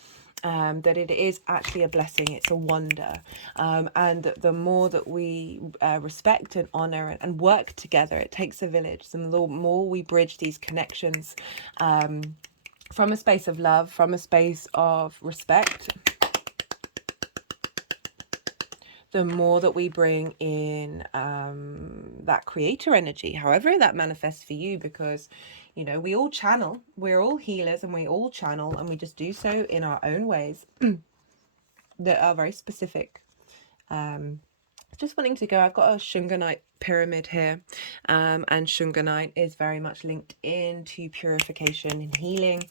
that it is actually a blessing, it's a wonder, and that the more that we respect and honor and work together, it takes a village, the more we bridge these connections from a space of love, from a space of respect, the more that we bring in that creator energy, however that manifests for you, because, you know, we all channel, we're all healers, and we all channel, and we just do so in our own ways that are very specific. Just wanting to go, I've got a Shunganite pyramid here, and Shunganite is very much linked into purification and healing,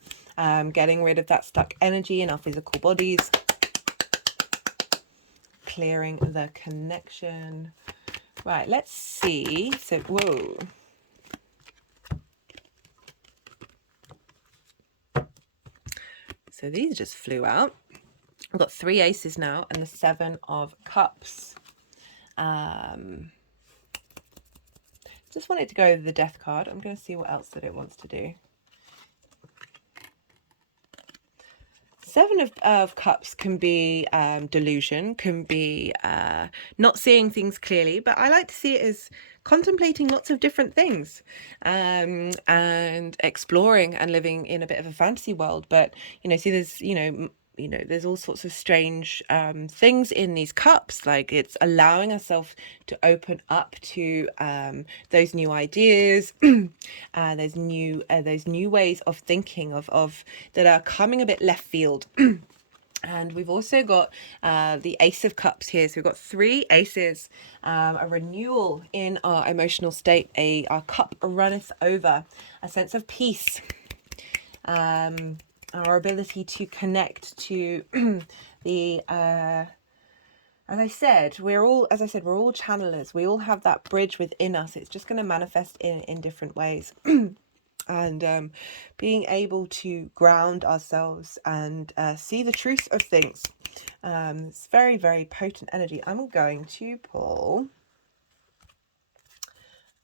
getting rid of that stuck energy in our physical bodies, clearing the connection. Right, let's see. So, whoa. So these just flew out. I've got 3 aces now and the 7 of cups. Just wanted to go over the death card. I'm going to see what else that it wants to do. 7 of cups can be delusion, can be not seeing things clearly, but I like to see it as contemplating lots of different things, and exploring and living in a bit of a fantasy world. But, you know, see, there's, there's all sorts of strange things in these cups. Like, it's allowing ourselves to open up to those new ideas, those new ways of thinking of that are coming a bit left field. And we've also got the Ace of Cups here. So we've got 3 aces, a renewal in our emotional state, our cup runneth over, a sense of peace, our ability to connect to the as I said, we're all channelers. We all have that bridge within us. It's just going to manifest in different ways. and being able to ground ourselves and see the truth of things. It's very, very potent energy. I'm going to pull.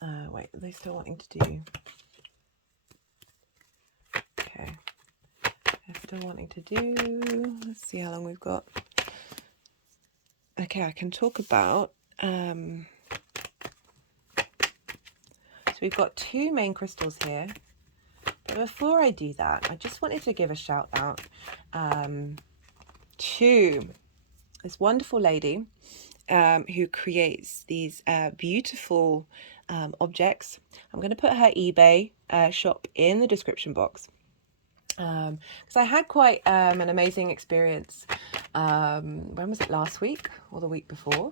Wait, are they still wanting to do? Okay, they're still wanting to do. Let's see how long we've got. Okay, I can talk about. So we've got 2 main crystals here. But before I do that, I just wanted to give a shout out to this wonderful lady who creates these beautiful objects. I'm going to put her eBay shop in the description box. Because I had quite an amazing experience. When was it? Last week or the week before?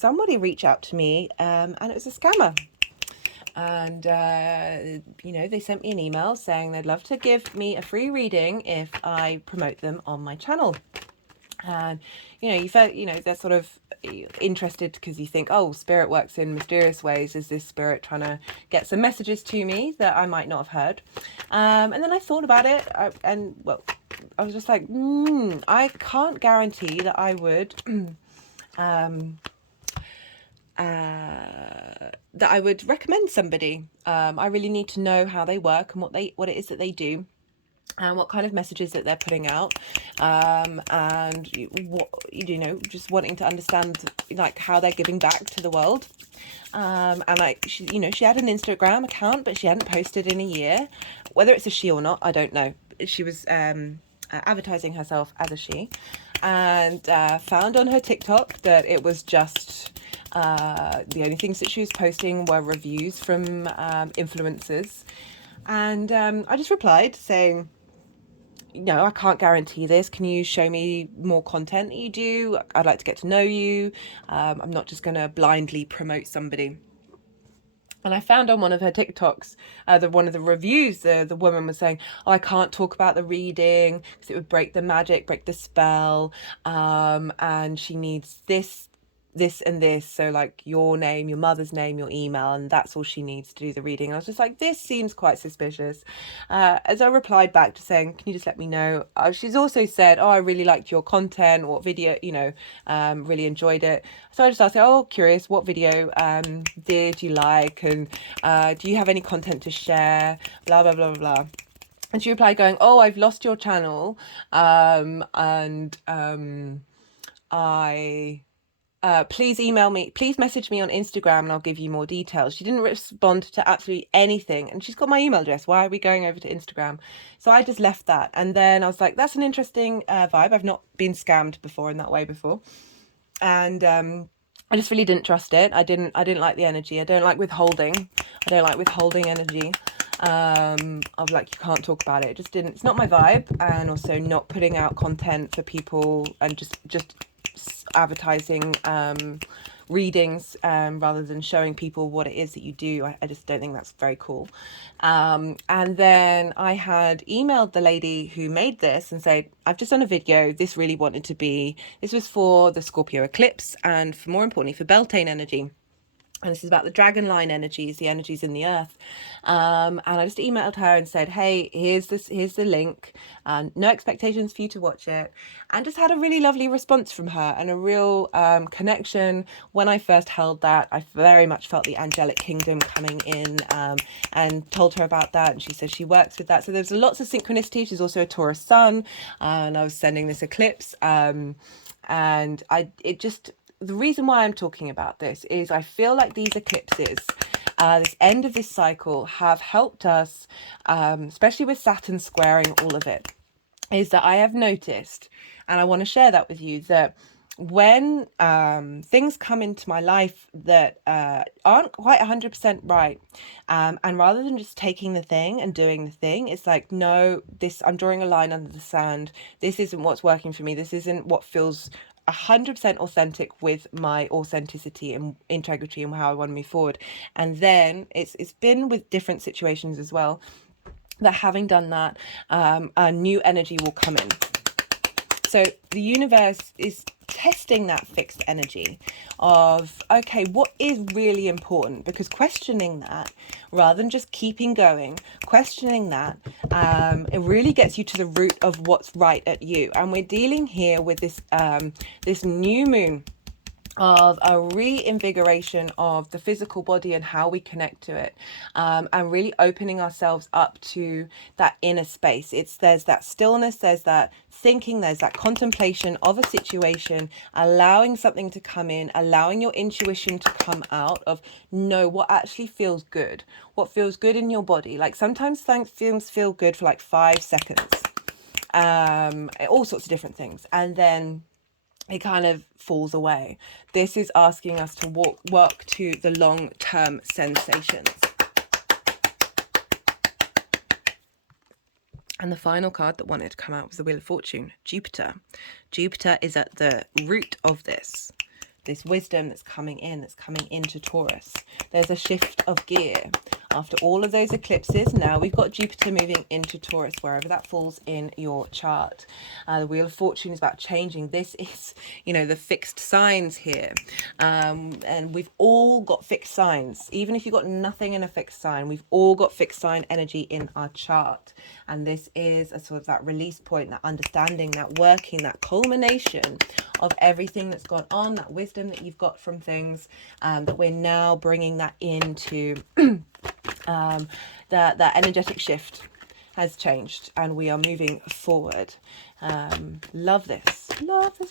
Somebody reached out to me and it was a scammer. And, you know, they sent me an email saying they'd love to give me a free reading if I promote them on my channel. And, you know, you felt, you know, they're sort of interested because you think, oh, spirit works in mysterious ways. Is this spirit trying to get some messages to me that I might not have heard? And then I thought about it I was just like, I can't guarantee that I would that I would recommend somebody. I really need to know how they work and what it is that they do, and what kind of messages that they're putting out, and what, you know, just wanting to understand like how they're giving back to the world. And like she, you know, she had an Instagram account, but she hadn't posted in a year. Whether it's a she or not, I don't know. She was advertising herself as a she, and found on her TikTok that it was just the only things that she was posting were reviews from influencers. And I just replied saying, no, I can't guarantee this. Can you show me more content that you do? I'd like to get to know you. I'm not just going to blindly promote somebody. And I found on one of her TikToks, one of the reviews, the woman was saying, oh, I can't talk about the reading because it would break the magic, break the spell. And she needs this and this, so like your name, your mother's name, your email, and that's all she needs to do the reading. And I was just like, this seems quite suspicious. As I replied back to saying, can you just let me know? She's also said, oh, I really liked your content, what video, you know, really enjoyed it. So I just asked her, oh, curious, what video did you like, and do you have any content to share, blah blah blah blah. And she replied going, oh, I've lost your channel, please email me, please message me on Instagram and I'll give you more details. She didn't respond to absolutely anything, and she's got my email address. Why are we going over to Instagram? So I just left that, and then I was like, that's an interesting vibe. I've not been scammed before in that way before, and I just really didn't trust it. I didn't like the energy. I don't like withholding. I don't like withholding energy. Of like, you can't talk about it. It just didn't, it's not my vibe. And also not putting out content for people and just advertising readings rather than showing people what it is that you do. I just don't think that's very cool. And then I had emailed the lady who made this and said, I've just done a video. This was for the Scorpio eclipse, and for, more importantly, for Beltane energy. And this is about the dragon line energies, the energies in the earth. And I just emailed her and said, hey, here's the link. No expectations for you to watch it. And just had a really lovely response from her and a real connection. When I first held that, I very much felt the angelic kingdom coming in, and told her about that. And she says she works with that. So there's lots of synchronicity. She's also a Taurus sun. And I was sending this eclipse. The reason why I'm talking about this is I feel like these eclipses, this end of this cycle, have helped us, especially with Saturn squaring all of it, is that I have noticed, and I want to share that with you, that when things come into my life that aren't quite 100% right, and rather than just taking the thing and doing the thing, it's like, no, I'm drawing a line under the sand. This isn't what's working for me. This isn't what feels 100% authentic with my authenticity and integrity and how I want to move forward. And then it's been with different situations as well, that having done that, a new energy will come in. So the universe is testing that fixed energy of, okay, what is really important? Because questioning that, rather than just keeping going, questioning that, it really gets you to the root of what's right at you. And we're dealing here with this this new moon of a reinvigoration of the physical body and how we connect to it, and really opening ourselves up to that inner space. There's that stillness, there's that thinking, there's that contemplation of a situation, allowing something to come in, allowing your intuition to come out of, know what actually feels good, what feels good in your body. Like sometimes things feel good for like 5 seconds, all sorts of different things, and then it kind of falls away. This is asking us to work to the long-term sensations. And the final card that wanted to come out was the Wheel of Fortune, Jupiter. Jupiter is at the root of this wisdom that's coming into Taurus. There's a shift of gear. After all of those eclipses, now we've got Jupiter moving into Taurus, wherever that falls in your chart. The Wheel of Fortune is about changing. This is, you know, the fixed signs here. And we've all got fixed signs. Even if you've got nothing in a fixed sign, we've all got fixed sign energy in our chart. And this is a sort of that release point, that understanding, that working, that culmination of everything that's gone on, that wisdom that you've got from things, that we're now bringing that into that energetic shift has changed and we are moving forward. Love this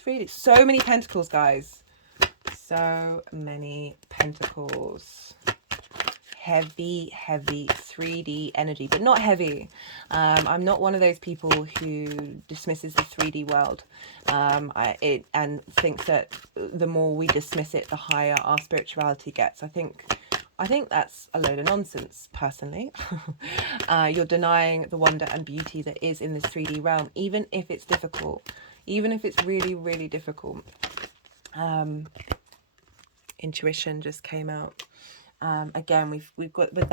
reading. So many pentacles, guys. So many pentacles. Heavy 3D energy, but not heavy. I'm not one of those people who dismisses the 3D world and thinks that the more we dismiss it, the higher our spirituality gets. I think that's a load of nonsense, personally. You're denying the wonder and beauty that is in this 3D realm, even if it's difficult, even if it's really, really difficult. Intuition just came out. Again, we've got we're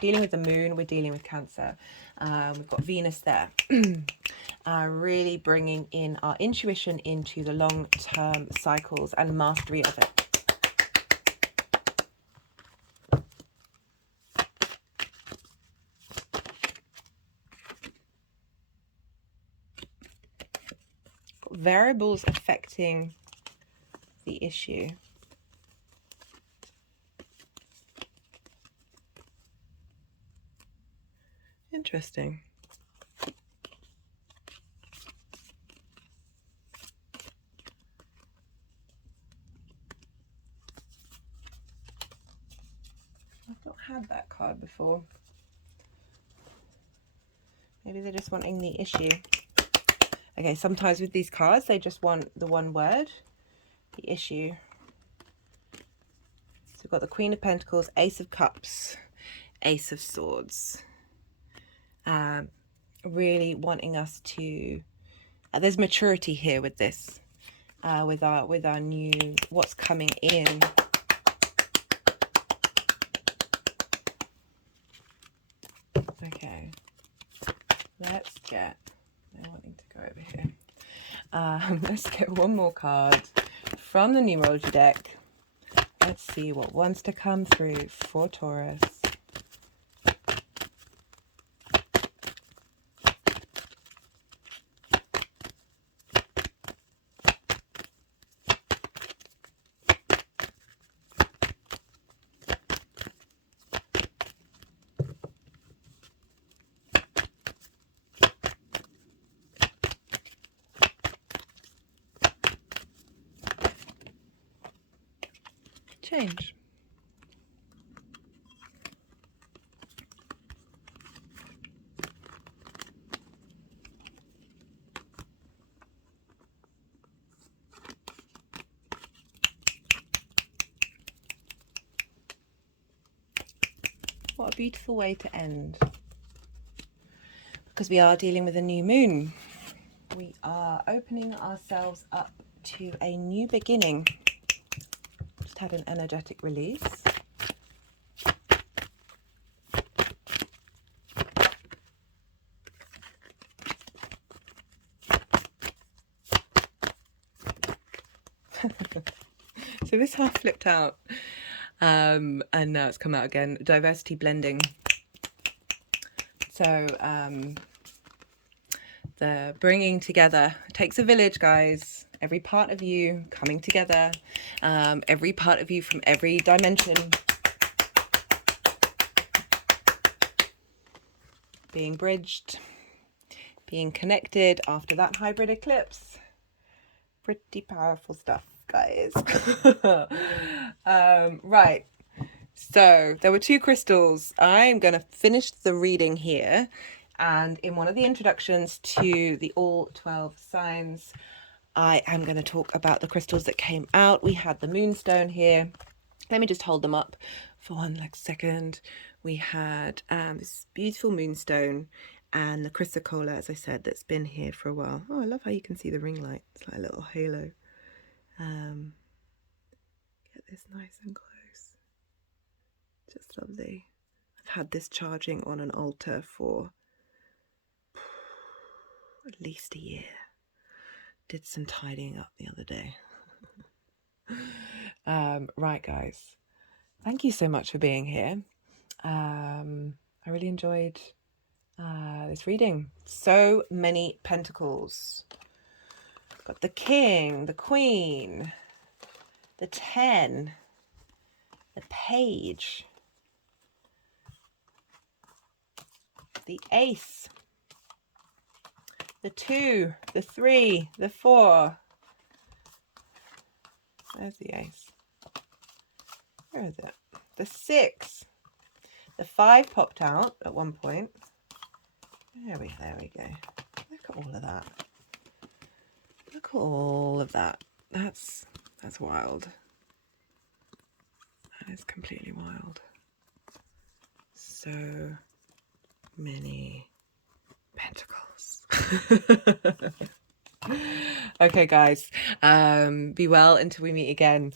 dealing with the moon, we're dealing with Cancer. We've got Venus there. Really bringing in our intuition into the long-term cycles and mastery of it. Variables affecting the issue. Interesting. I've not had that card before. Maybe they're just wanting the issue. Okay, sometimes with these cards, they just want the one word, the issue. So we've got the Queen of Pentacles, Ace of Cups, Ace of Swords. Really wanting us to, there's maturity here with this, with our new, what's coming in. Okay, let's get, I'm wanting to go over here. Let's get one more card from the Numerology deck. Let's see what wants to come through for Taurus. Change. What a beautiful way to end. Because we are dealing with a new moon. We are opening ourselves up to a new beginning. Just had an energetic release. So this half flipped out, and now it's come out again. Diversity blending. So the bringing together. It takes a village, guys. Every part of you coming together. Every part of you from every dimension being bridged, being connected after that hybrid eclipse. Pretty powerful stuff, guys. Right. So there were two crystals. I'm going to finish the reading here. And in one of the introductions to the all 12 signs, I am going to talk about the crystals that came out. We had the moonstone here. Let me just hold them up for one second. We had this beautiful moonstone and the chrysocolla, as I said, that's been here for a while. Oh, I love how you can see the ring light. It's like a little halo. Get this nice and close. Just lovely. I've had this charging on an altar for at least a year. Did some tidying up the other day. Right, guys. Thank you so much for being here. I really enjoyed this reading. So many pentacles. Got the king, the queen, the 10, the page, the ace, the 2, the 3, the 4. There's the ace. Where is it? The 6. The 5 popped out at one point. There we go. Look at all of that. Look at all of that. That's wild. That is completely wild. So many pentacles. Okay, guys. Be well until we meet again.